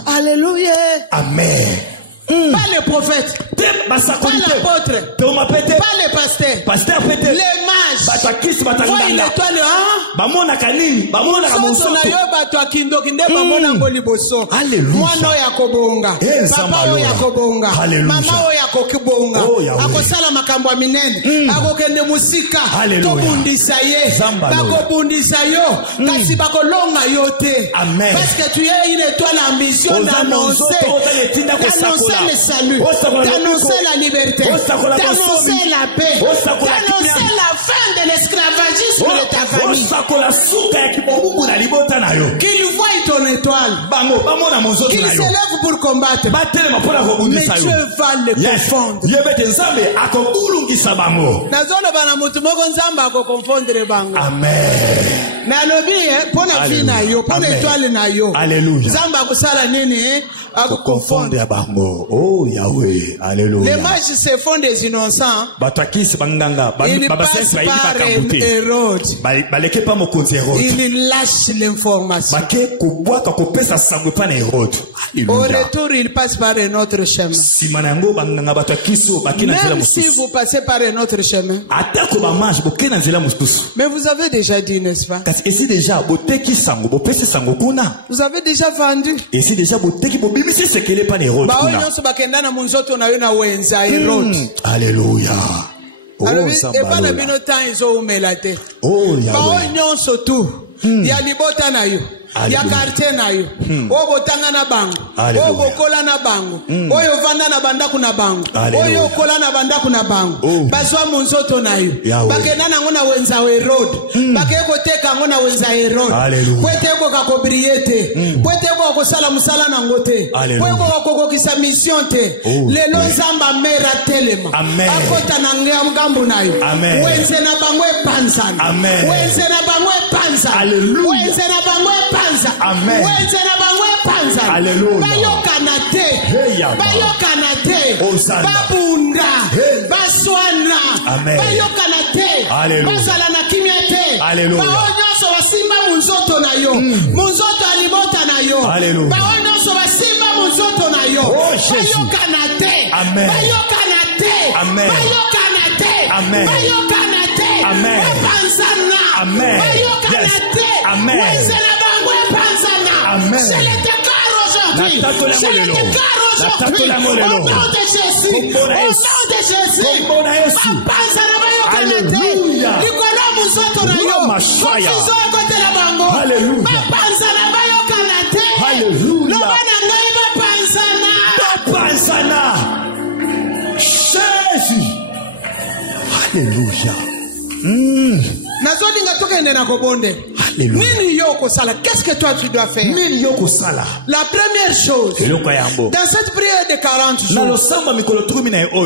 Alléluia. Amen. Pas les prophètes, pas l'apôtre, pas les pasteurs, les mages. Voient une étoile, parce que tu es une étoile en mission d'annoncer le salut, d'annoncer la liberté, d'annoncer la paix, d'annoncer la fin de l'esclavagisme de ta famille. Qu'il voie ton étoile, qu'il s'élève pour combattre, mais Dieu va le confondre. Amen. Alléluia. Oh Yahweh, alléluia. Les mages se font des innocents. Ils passent par Hérode. Ils lâchent l'information. Au retour, ils passent par un autre chemin. Même si vous passez par un autre chemin. Mais vous avez déjà dit, n'est-ce pas? Vous avez déjà vendu. Alléluia. Alors, et pas de binotan, ils ont oumelate. Oh, Yahweh. Surtout. Il y a libota na yo. Ya quartier na yo. O botanga na bango. O bokola na bango. O yo vanda na bandaku na bango. O yo kola na bandaku na bango. Bazwa munzoto na yo. Bakena na ngona wenza we road. Bakeko teka ngona wenza e road. Kweteko kakobriete. Kweteko kosala musala na ngote. Kweteko kokokisa mission te. Lelo nzamba mera telema. Akota na ngambu na yo. Wenze na bango e panzana. Wenze na bango e panzana. Wenze na bango e Amen. Alléluia. Bayo kanate. Babunda. Baswana. Bayo kanate. Basala na kimyete. Baonyo so wasimba munzoto na yo. Munzoto alimota na yo. Baonyo so wasimba munzoto na yo. Bayo kanate. Bayo kanate. Bayo kanate. Bayo kanate. Bapanzana. Bayo kanate. Amen. C'est le déclare aujourd'hui. C'est le déclare aujourd'hui. Au nom de Jésus. Au nom de Jésus. Bapanza na bayo kanate. Likolo muzoto na yo. Konfizo ekote la bango. Bapanza na bayo kanate. Lobana ngai bapanza na. Bapanza na. Jésus. Alléluia. Nazolinga tokende na kobonde. Nini yoko sala? Qu'est-ce que toi tu dois faire? Nini yoko sala? La première chose, dans cette prière de 40 jours,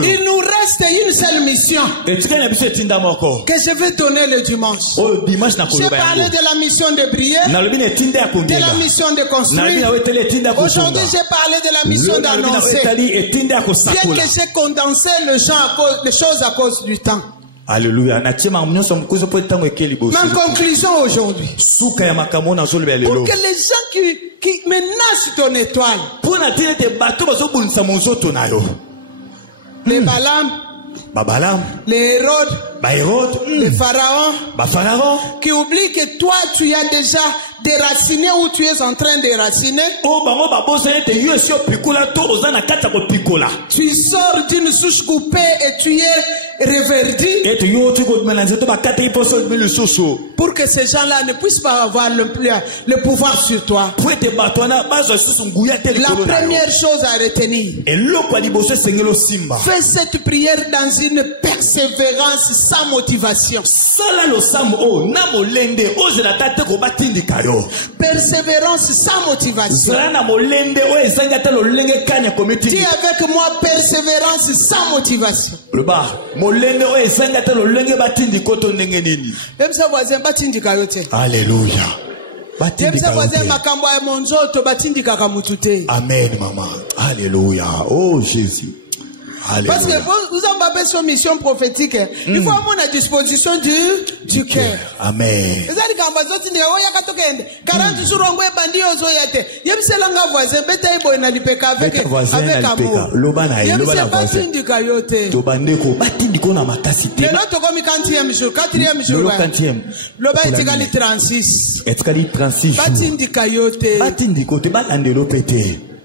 il nous reste une seule mission que je vais donner le dimanche. J'ai parlé de la mission de prier, de la mission de construire. Aujourd'hui, j'ai parlé de la mission d'annoncer. Bien que j'ai condensé les choses à cause du temps. Alléluia. Ma conclusion aujourd'hui. Pour que les gens qui menacent ton étoile, les Balaam, les Hérode, les Pharaons, qui oublient que toi tu as déjà déraciné ou tu es en train de déraciner. Tu sors d'une souche coupée et tu es reverdi. Pour que ces gens-là ne puissent pas avoir le pouvoir sur toi. La première chose à retenir, fais cette prière dans une persévérance sans motivation. Persévérance sans motivation. Dis avec moi persévérance sans motivation. Alléluia. Amen, maman. Alléluia. Oh Jésus. Alléluia. Parce que vous avez besoin de mission prophétique. Il faut avoir la disposition du cœur. Amen.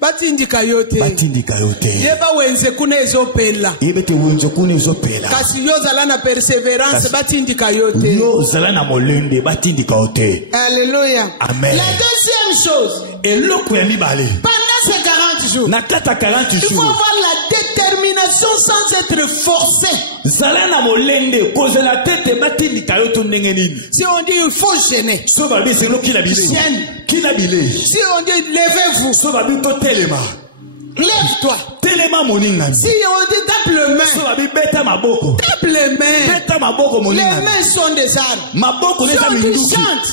Batindika yote. Yeba wenze kuna ezopela. Kasi yo zala na persévérance batindika yote. Alléluia. Amen. La deuxième chose. Pendant ces 40 jours. Il faut avoir la détermination sans être forcé. Si on dit il faut gêner. Gêne. Si on dit levez-vous. Lève-toi. Si on dit tape le main. Tape les mains. Les mains sont des armes. Si on dit chante.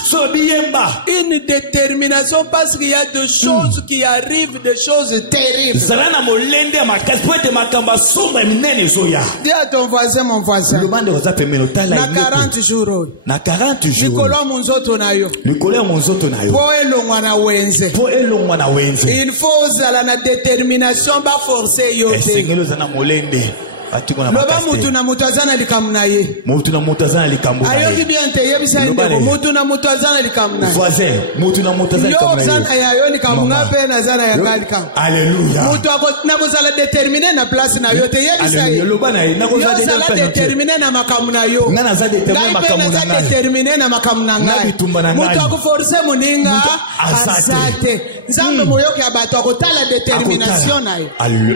Une détermination parce qu'il y a des choses qui arrivent, des choses terribles. Dis à ton voisin, mon voisin. Na 40 jours. Nikolo munzoto na yo. Po elongwa na wenze. Il faut la détermination ba forcer yote. Loba mutu na mutu azana likamna ye. Mutu na mutu azana likamna ye. Ayoki bien te yebisa ndeko mutu na mutu azana likamna ye. Voisin, mutu na mutu azana likamna ye. Yo azana ya yo likamna pe na azana ya galikam. Alléluia. Mutu na kozala déterminer na place na yo te yebisa ye. Loba na ye na kozala déterminer na makamna yo. Ngana za déterminer makamna na ngai. Déterminer na makamna ngai. Mutu akuforcer muninga azate. Nzambe moyoki abato akotala détermination na yo.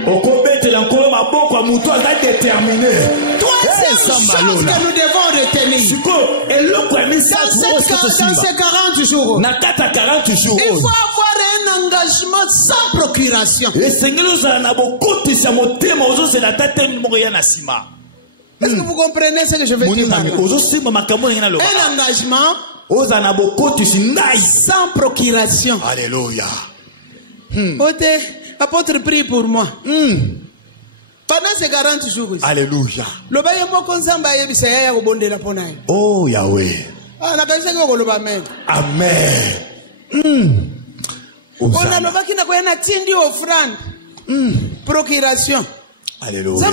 Okobetela nkolo maboko ya mutu aza déterminé. Troisième chose que nous devons retenir. Dans ces 40 jours, il faut avoir un engagement sans procuration. Est-ce que vous comprenez ce que je veux dire? Un engagement sans procuration. Alléluia. Apôtre, prie pour moi. Pendant ces 40 jours. Alléluia. Oh Yahweh. Amen. Procuration. Alléluia.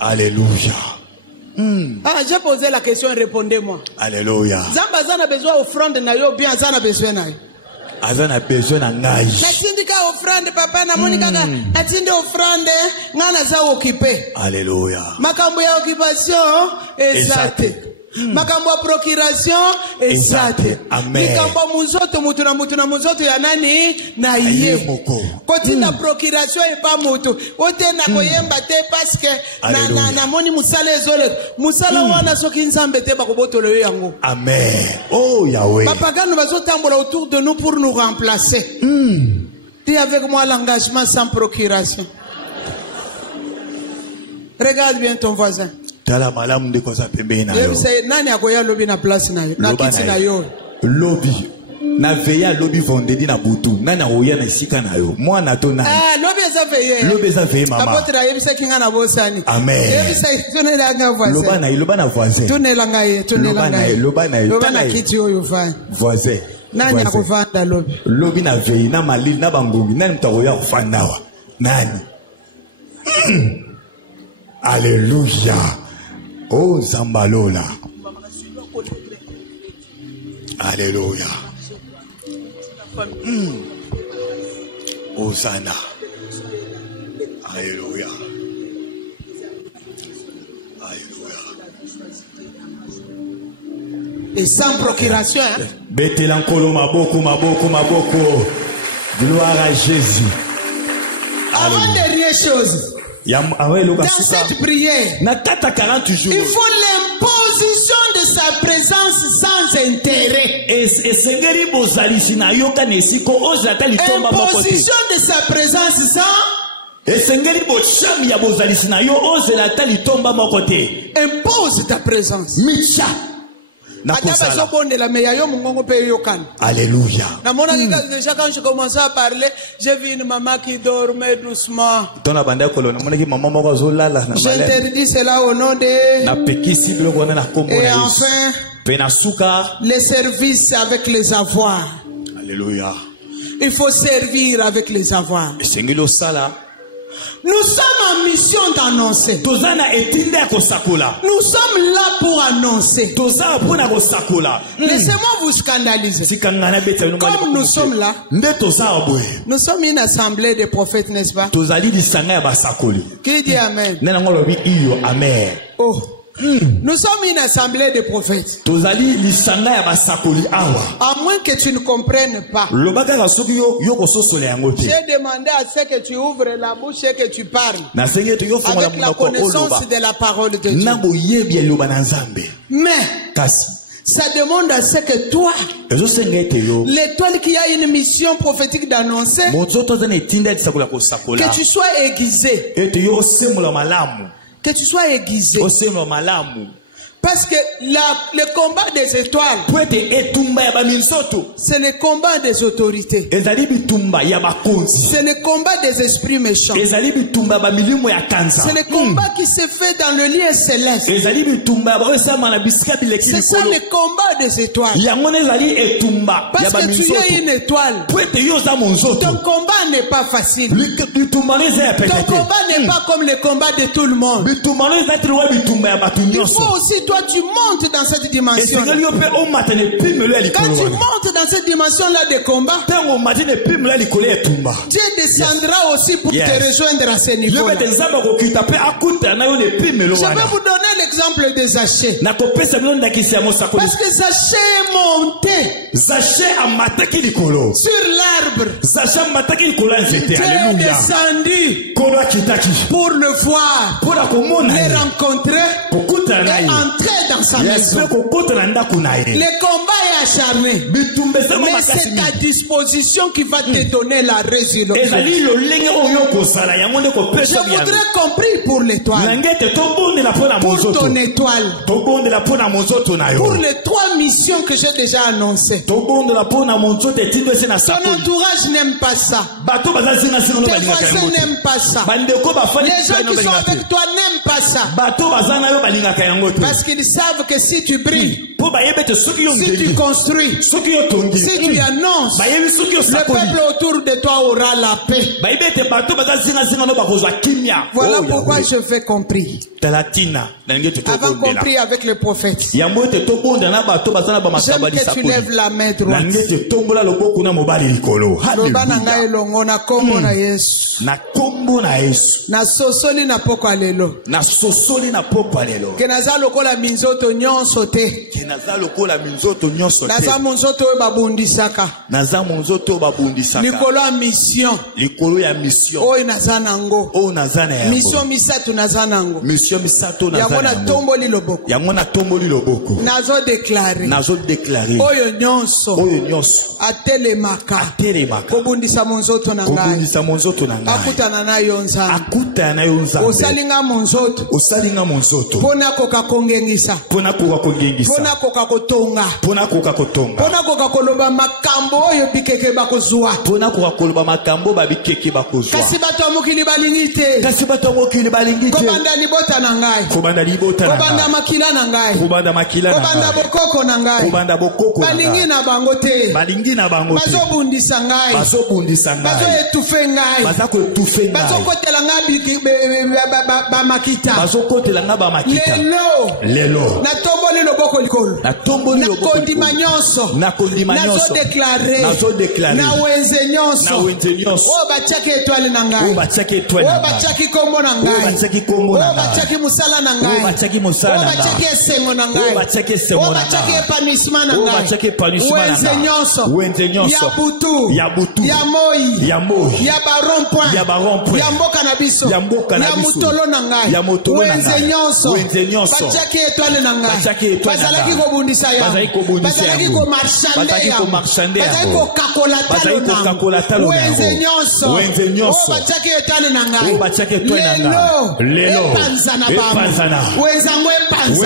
Alléluia. J'ai posé la question et répondez-moi. Alléluia. Azana besoin na ngai. Natindika offrande papa na moni kaka natinde offrande ngana za occupé. Alléluia. Makambo ya occupation ezate. Makambo ya procuration ezate. Amen. Makambo muzoto mutu na muzoto ya nani na ye. Kotinda procuration e pa mutu. Ote na koyemba te parce que na moni musala ezole. Musala wana soki nzambe te ba kobotolo yango. Amen. Oh Yahweh. Papa gano bazotambola autour de nous pour nous remplacer. Dis avec moi l'engagement sans procuration. Regarde bien ton voisin. Tala malamu de koza pembeni na yo. Nani akoya lobi na place na yo. Na kiti na yo. Lobi. Na veya lobi vendredi na butu. Nani akoya na sika na yo. Mwana to nani. Lobi eza veye. Lobi eza veye mama. Apotre ayebisa kinga na bosani. Amen. Yebisa tunela nga voisin. Loba na voisin. Tunela nga Loba na kiti oyo fa. Voisin. Nani akovanda lobi. Lobi na veyi na malili na bangungi. Nani mtakoya kufanda wa. Nani. Alléluia. Oh Zambalola. Alléluia. Hosanna. Alléluia. Alléluia. Et sans procuration, hein? Betelankolo maboko. Gloire à Jésus. Avant-dernière chose. Dans cette prière, il faut l'imposition de sa présence sans intérêt. Imposition de sa présence sans. Impose ta présence. Alléluia. Déjà quand je commençais à parler, j'ai vu une maman qui dormait doucement. J'interdis cela au nom de. Et enfin, les services avec les avoirs. Alléluia. Il faut servir avec les avoirs. Nous sommes en mission d'annoncer. Nous sommes là pour annoncer. Laissez-moi vous scandaliser. Comme nous sommes là, nous sommes une assemblée de prophètes, n'est-ce pas? Qui dit Amen? Oh. Nous sommes une assemblée de prophètes. À moins que tu ne comprennes pas. J'ai demandé à ce que tu ouvres la bouche et que tu parles avec la connaissance de la parole de Dieu. Mais ça demande à ce que toi, l'étoile qui a une mission prophétique d'annoncer, que tu sois aiguisé. Que tu sois aiguisé. Parce que le combat des étoiles, c'est le combat des autorités. C'est le combat des esprits méchants. C'est le combat qui se fait dans le lieu céleste. C'est ça le combat des étoiles. Parce que tu es une étoile. Ton combat n'est pas facile. Ton combat n'est pas comme le combat de tout le monde. Il faut aussi toi tu montes dans cette dimension. Quand tu montes dans cette dimension-là de combat, Dieu descendra aussi pour te rejoindre à ce niveau-là. Je vais vous donner l'exemple de Zachée. Parce que Zachée est monté sur l'arbre. Dieu est descendu pour le voir, le rencontrer et entrer dans sa maison. Le combat est acharné, mais c'est ta disposition qui va te donner la résultat. Je voudrais compris pour l'étoile, pour ton étoile, pour les 3 missions que j'ai déjà annoncées. Ton entourage n'aime pas ça. Tes voisins n'aiment pas ça. Les gens qui sont avec toi n'aiment pas ça. Parce qu'ils savent que si tu brilles, si tu construis, si tu annonces, le peuple autour de toi aura la paix. Voilà pourquoi je fais compris. Avant compris avec le prophète. J'aime que tu lèves la main droite. Na sosoli na poko alelo. Ke naza lokola minzoto nyonso te. Naza monzoto oyo babundisaka. Likolo ya mission. Oyo naza nango. Mission misatu naza nango. Yango na tomboli loboko. Nazo déclarer. Oyo nyonso. Atelemaka. Kobundisa monzoto na ngai. Akutana na yonza. Osalinga monzoto. Pona koka kongengisa. Pona koka kotonga. Pona koka koloba makambo oyo bikeke bakozwa. Kasi bato mokili balingi te. Kobanda libota na ngai. Kobanda makila na ngai. Kobanda bokoko na ngai. Balingi na bango te. Bazobundisa ngai. Bazo etufe ngai. Bazokotela ngai bamakita. Lelo. Na tomboli loboko likolo. Na kondima nyonso. Nazo déclarer. Na wenze nyonso. O bachaki étoile na ngai. O bachaki kombo na ngai. O bachaki musala na ngai. O bachaki esengo na ngai. O bachaki épanouissement na ngai. Wenze nyonso. Ya butu. Ya moi. Ya baron-point. Ya mboka na biso. Ya mutolo na ngai. Wenze nyonso. Bachaki étoile na ngai. Bazalaki kobundisa ya. Bazalaki ko marchande ya. Bazalaki ko kakola talo na. Wenze nyonso. O bachaki étoile na ngai. Lelo. Epanzana bamba. Wenzango epanzana.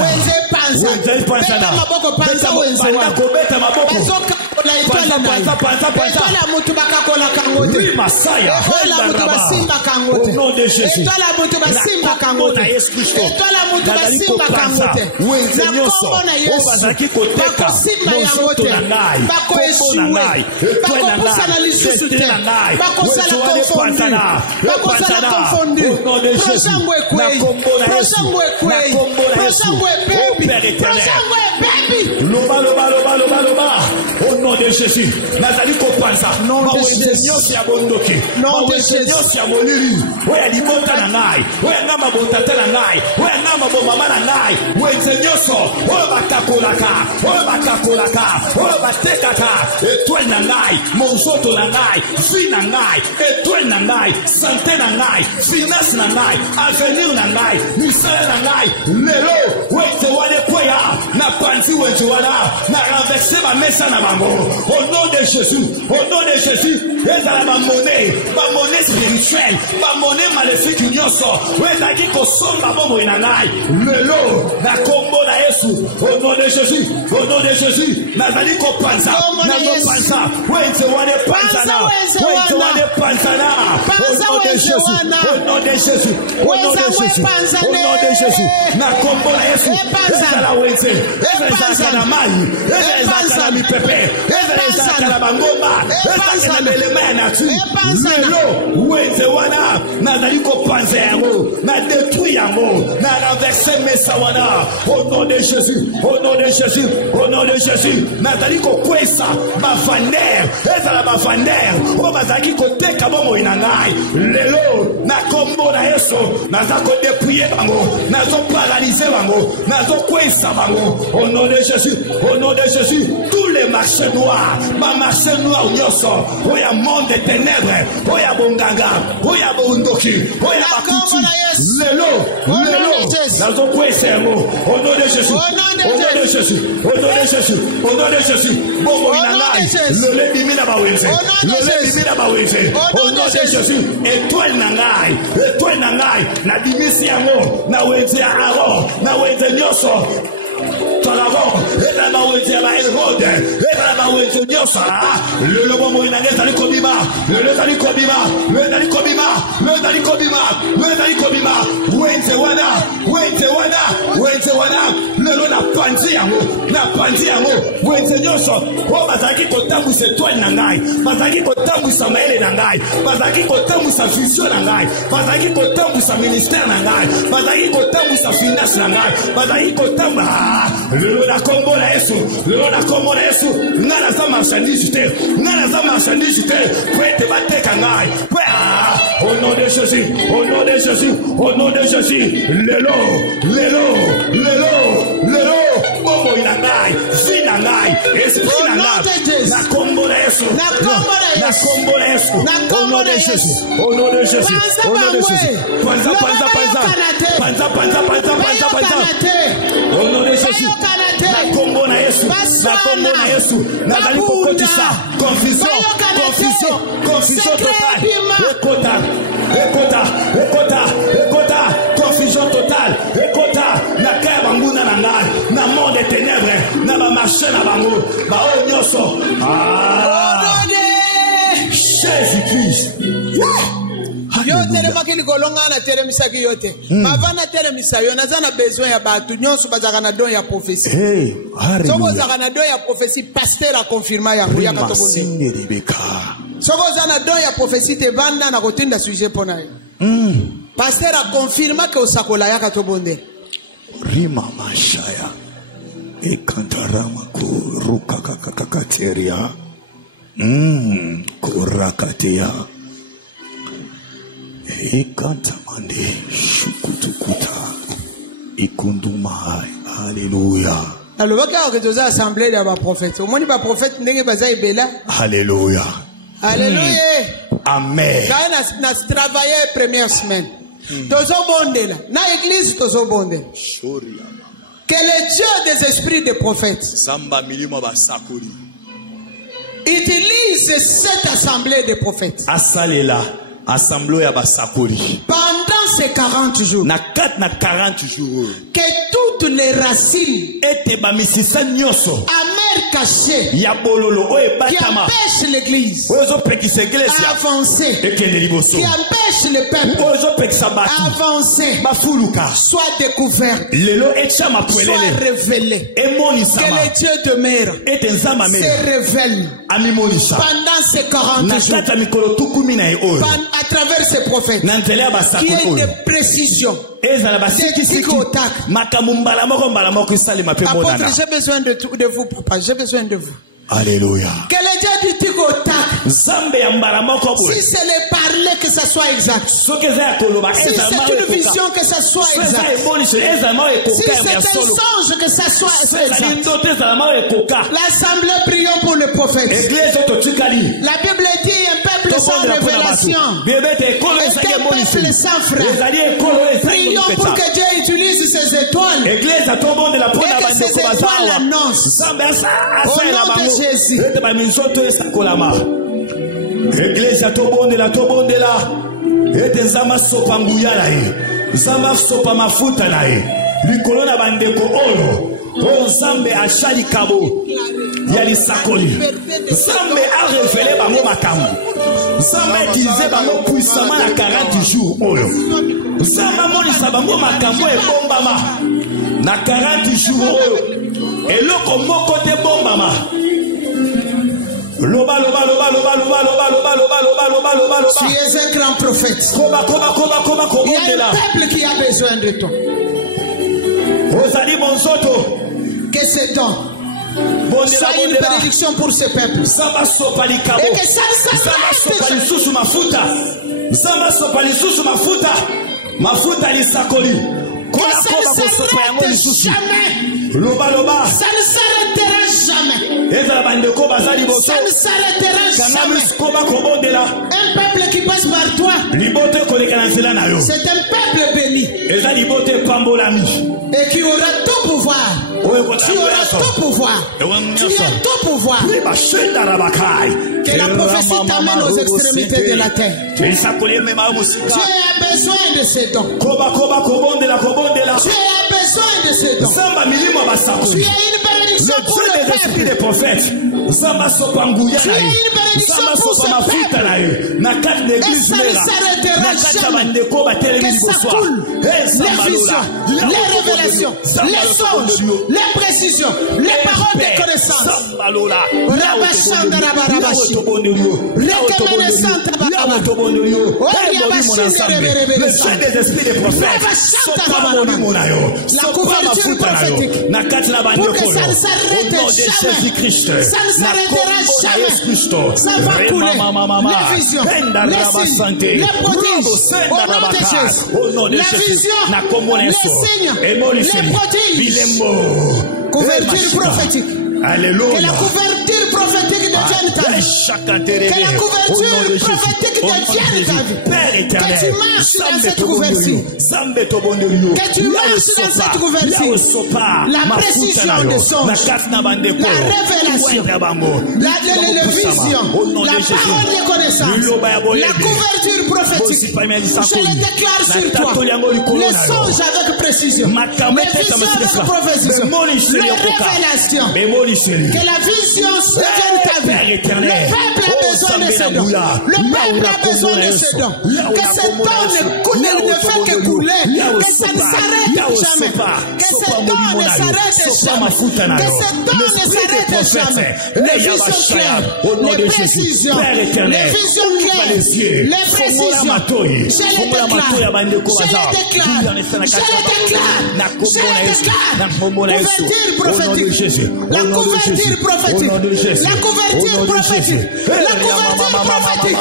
Wenze epanzana. Maboko panza wenze wa. Bazoka la étoile na étoile mutu bakakola kangote. Étoile mutu basimba kangote. Étoile mutu basimba kangote. Étoile mutu basimba kangote. Na kombo na Yesu. Bakosimba yangote. Bakoeshuwe. Bakopusana lisusu te. Bakosala confondu. Projango ekwei. Loba. Au nom de Jésus. Nazali kopanza. Nom de Jésus. Nom de Jésus. Oya libota na ngai. Oya ngama botata na ngai. Oya ngama bomama na ngai. Wenze nyoso. Oya bakakolaka. Oya batekaka. Étoile na ngai. Monzoto na ngai. Vie na ngai. Étoile na ngai. Santé na ngai. Finance na ngai. Avenir na ngai. Misala na ngai. Lelo. Wenze wale koya. Na panzi wenze wala. Na renverser ma mesa na bango. Au nom de Jésus. Et dans ma monnaie spirituelle. spirituel ba monnaie maléfique nyonso wezaki kosomba bombo inangai lelo na kombo na Yesu au nom de Jésus nazali kopanza nazopanza wenze wane panzana wenze wane panzana au nom de Jésus au nom de Jésus au nom de Jésus au nom de Jésus na kombo na Yesu ezala wenze ezala na mai ezala na mipepe ezala na bangomba ezala na belema ya natu lelo wenze wana nazali kopanza yango na détruire yango na renverser mesa wana au nom de Jésus au nom de Jésus au nom de Jésus nazali kokwesa bavander ezala bavander o bazaki koteka bomoi na ngai lelo na kombo na Yesu naza kodépouiller bango nazo paralyser bango nazo kwesa bango au nom de Jésus au nom de Jésus tous les marchés noirs ma marché noir nyonso oya monde des ténèbres oya bonganga oya bondoki oya bakuti lelo nazo kwesa yango au nom de Jésus au nom de Jésus au nom de Jésus au nom de Jésus bomoi na ngai lelo bimina bawenze lelo bimina bawenze au nom de Jésus étoile na ngai na bimisi yango na wenze ya aro na wenze nyonso Talabo, et la baouette à la Hérode, et la baouette Diosa, le moment où il a le Talikobima, le Talikobima, le Talikobima, le Talikobima, le Talikobima, Wenzewana, le Lona Panziamo, la Panziamo, Wenzenyoso, oh Bazaki Kotamu se toi Nangai, Bazaki Kotamu sa maele Nangai, Bazaki Kotamu sa fusion Nangai, Bazaki Kotamu sa ministère Nangai, Bazaki Kotamu sa finance Nangai, Bazaki Kotamu. Le la combo la Yesu, le la combo la Yesu, ngana za marchandise te, ngana za marchandise te, kwete bate kangai, au nom de Jésus, au nom de Jésus, au nom de Jésus, lelo, bobo inangai, finangai, esprit nangai, la combo la Yesu, la combo la Yesu, au nom de Jésus, au nom de Jésus, au nom de Jésus, panza, au nom de Jésus. Na kombo na Yesu, na dali kokotisa, confusion totale, ekota, confusion totale, ekota, na kaya banguna na ngai, na monde des ténèbres, na ba marché na bango, ba onyoso, Jésus-Christ. Yo telema kili kolonga na telemisa ki yote. Mavana telemisa yo nazana besoin ya batu nyonso bazaka na don ya prophétie. Soko zaka na don ya prophétie pasteur a confirma yango ya katobonde. Soko zana don ya prophétie te banda na kotinda sujet pona yo. Pasteur a confirma que osakola ya katobonde. Rima mashaya. E kantarama ko rukakakateria. Kurakatea. Ekantamande shukutukuta ikundumai. Alléluia. Alors que tu as assemblé de ba prophète. Au moins ba prophète ndenge baza ibela. Alléluia. Alléluia. Amen. Quand on a travaillé première semaine. Tozo bonde là. Na église tozo bonde. Que le Dieu des esprits des prophètes utilise cette assemblée des prophètes. Assemblée à Basakori. Pendant ces 40 jours. Na 40 jours. Que toutes les racines. Amères cachées. Qui empêchent l'église. Avancer. Qui empêchent le peuple. Avancer. Soit découvert. Soit révélé. Que le Dieu demeure. Se révèle. Pendant ces 40 jours. À travers ces prophètes, qui est de précision, de tic au tac. Apôtre, j'ai besoin de vous, papa, j'ai besoin de vous. Alléluia. Que le Dieu du tic au tac. Si c'est le parler, que ça soit exact. Si c'est une vision, que ça soit exact. Si c'est un songe, que ça soit exact. L'assemblée, prions pour le prophète. La Bible dit un peuple sans révélation. Un peuple sans frère. Prions pour que Dieu utilise ses étoiles. Et que ces étoiles annoncent. Au nom de Jésus. Église tobondela tobondela. Ete nzamba sopa nguya na ye. Nzamba sopa mafuta na ye. Likolo na bandeko oyo. O Nzambe achali kabo. Yali sakoli. Nzambe a révélé bango makambo. Nzambe utilisé bango puissamment na 40 jours oyo. Nzambe monisa bango makambo e bombama. Na 40 jours oyo. Eloko moko te bombama. Loba. Tu es un grand prophète. Il y a un peuple qui a besoin de toi. Que c'est donc. Sois une bénédiction pour ce peuple. Et que ça ne s'arrêtera jamais. Ça ne s'arrêtera jamais. Un peuple qui passe par toi, c'est un peuple béni. Et qui aura tout pouvoir. Tu auras tout pouvoir. Tu as tout pouvoir. Que la prophétie t'amène aux extrémités de la terre. Tu as besoin de ces dons. Tu as besoin de ces dons. Tu es une bénédiction pour le peuple. Tu es une bénédiction pour ce peuple. Et ça ne s'arrêtera jamais. Que ça coule. Les visions, les révélations, les songes, les précisions, les paroles de connaissance. Le chant des esprits des prophètes. La couverture prophétique. Pour que ça ne s'arrête jamais. Ça ne s'arrêtera jamais. Ça va couler. Les visions, les signes, les prodiges. Au nom de Jésus. La vision, les signes, les prodiges. Couverture prophétique. Alléluia. Que la couverture prophétique devienne ta vie. Que la couverture prophétique devienne ta vie. Que tu marches dans cette couverture. Que tu marches dans cette couverture. La précision des songes. La révélation. La vision. La parole de connaissance. La couverture prophétique. Je le déclare sur toi. Les songes avec précision. Les visions avec prophétie. Les révélations. Que la vision devienne ta vie. Le peuple a besoin de ces dons. Le peuple a besoin de ces dons. Que ces dons ne fait que couler. Que ça ne s'arrête jamais. Que ces dons ne s'arrêtent jamais. Que ces dons ne s'arrêtent jamais. Les visions claires. Les précisions. Les visions claires. Les précisions. Je les déclare. Couverture prophétique. La couverture prophétique. La couverture prophétique. La couverture prophétique.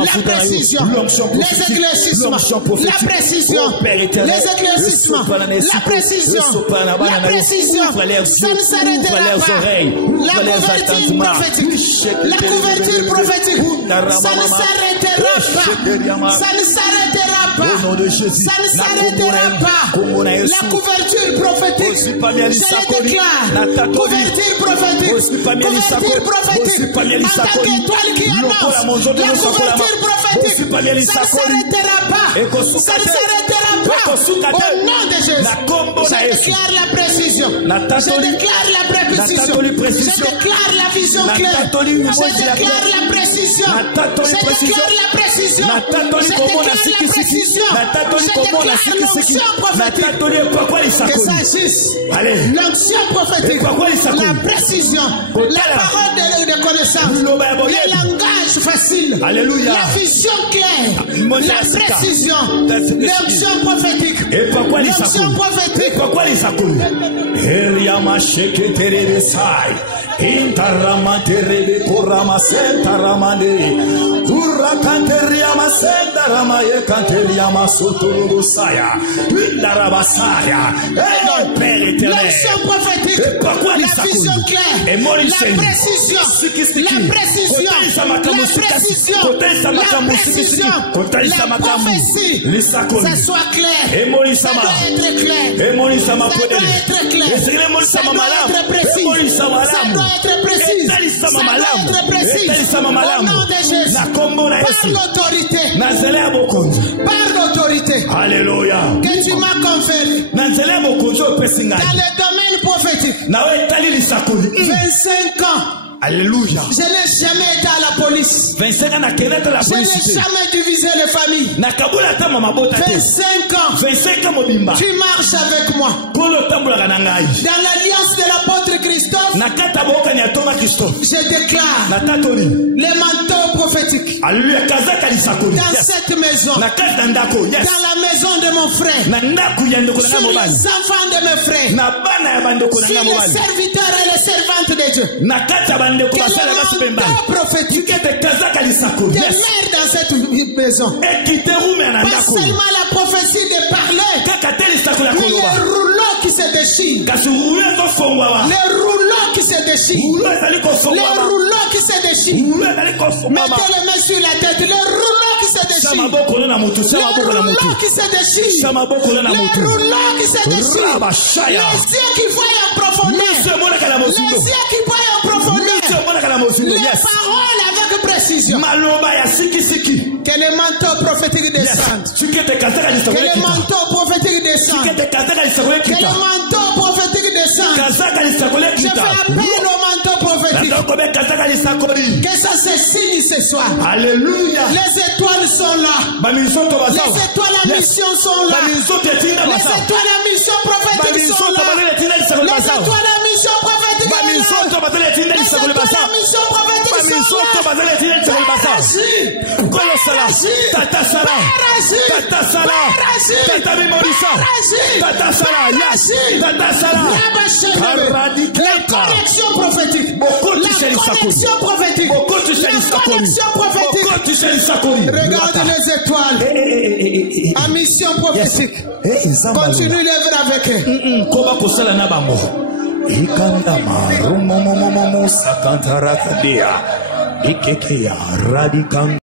La précision, les éclaircissements, la précision, les éclaircissements, la précision, la précision, ça ne s'arrêtera pas. La couverture prophétique, la couverture prophétique, ça ne s'arrêtera pas. Ça ne s'arrêtera pas. Ça ne s'arrêtera pas. La couverture prophétique, je le déclare. Couverture prophétique, couverture prophétique, en tant qu'étoile qui annonce la couverture prophétique, ça ne s'arrêtera pas. Ça ne s'arrêtera pas. Au nom de Jésus, je déclare la précision. Je déclare la précision. Je déclare la vision claire. Je déclare la précision. Je déclare la précision. Je déclare la précision. Je déclare l'onction prophétique. Que ça agisse. L'onction prophétique. La précision. La parole de connaissance. Le langage facile. Alléluia. La vision claire. La précision. L'onction prophétique. L'onction prophétique. Intaramaterebe korama sentaramane. Urakanteria masenda ramaye kanteria masotorobosaya. Indarabasaya. Hey, Père éternel. L'action prophétique. La vision claire. La précision. La précision. La précision. La prophétie. Ça soit clair. Ça doit être clair. Ça doit être clair. Ça doit être précis. Ça doit être précis. Ça doit être précis. Au nom de Jésus. Par l'autorité. Par l'autorité. Alléluia. Que tu m'as conféré. Dans le domaine prophétique. 25 ans. Alléluia. Je n'ai jamais été à la police. 25 ans, je n'ai jamais divisé les familles. 25 ans. 25 ans, tu marches avec moi. Dans l'alliance de l'apôtre Christophe, je déclare les manteaux prophétiques dans cette maison, dans la maison de mon frère, sur les enfants de mes frères, sur les serviteurs et les servantes de Dieu. Que le manteau prophétique demeure dans cette maison. Pas seulement la prophétie de parler, mais les rouleaux qui se déchirent. Les rouleaux qui se déchirent. Les rouleaux qui se déchirent. Mettez les mains sur la tête. Les rouleaux qui se déchirent. Les rouleaux qui se déchirent. Les rouleaux qui se déchirent. Les yeux qui voient en profondeur. Les yeux qui voient en profondeur. Les paroles avec précision. Que les manteaux prophétiques descendent. Que les manteaux prophétiques descendent. Que les manteaux prophétiques descendent. Je fais appel aux manteaux prophétiques. Que ça se signe ce soir. Alléluia. Les étoiles sont là. Les étoiles à mission sont là. Les étoiles à mission prophétique sont là. Les étoiles à mission prophétique sont là. Les étoiles à mission prophétique sont là. Tata Sala, Tata Sala, Tata Memorisa, Tata Sala, yes, Tata Sala, la connexion prophétique, regarde les étoiles, à mission prophétique, continue l'œuvre avec eux. Ikandama rumomomomo sakantara kadia ikekeya radikam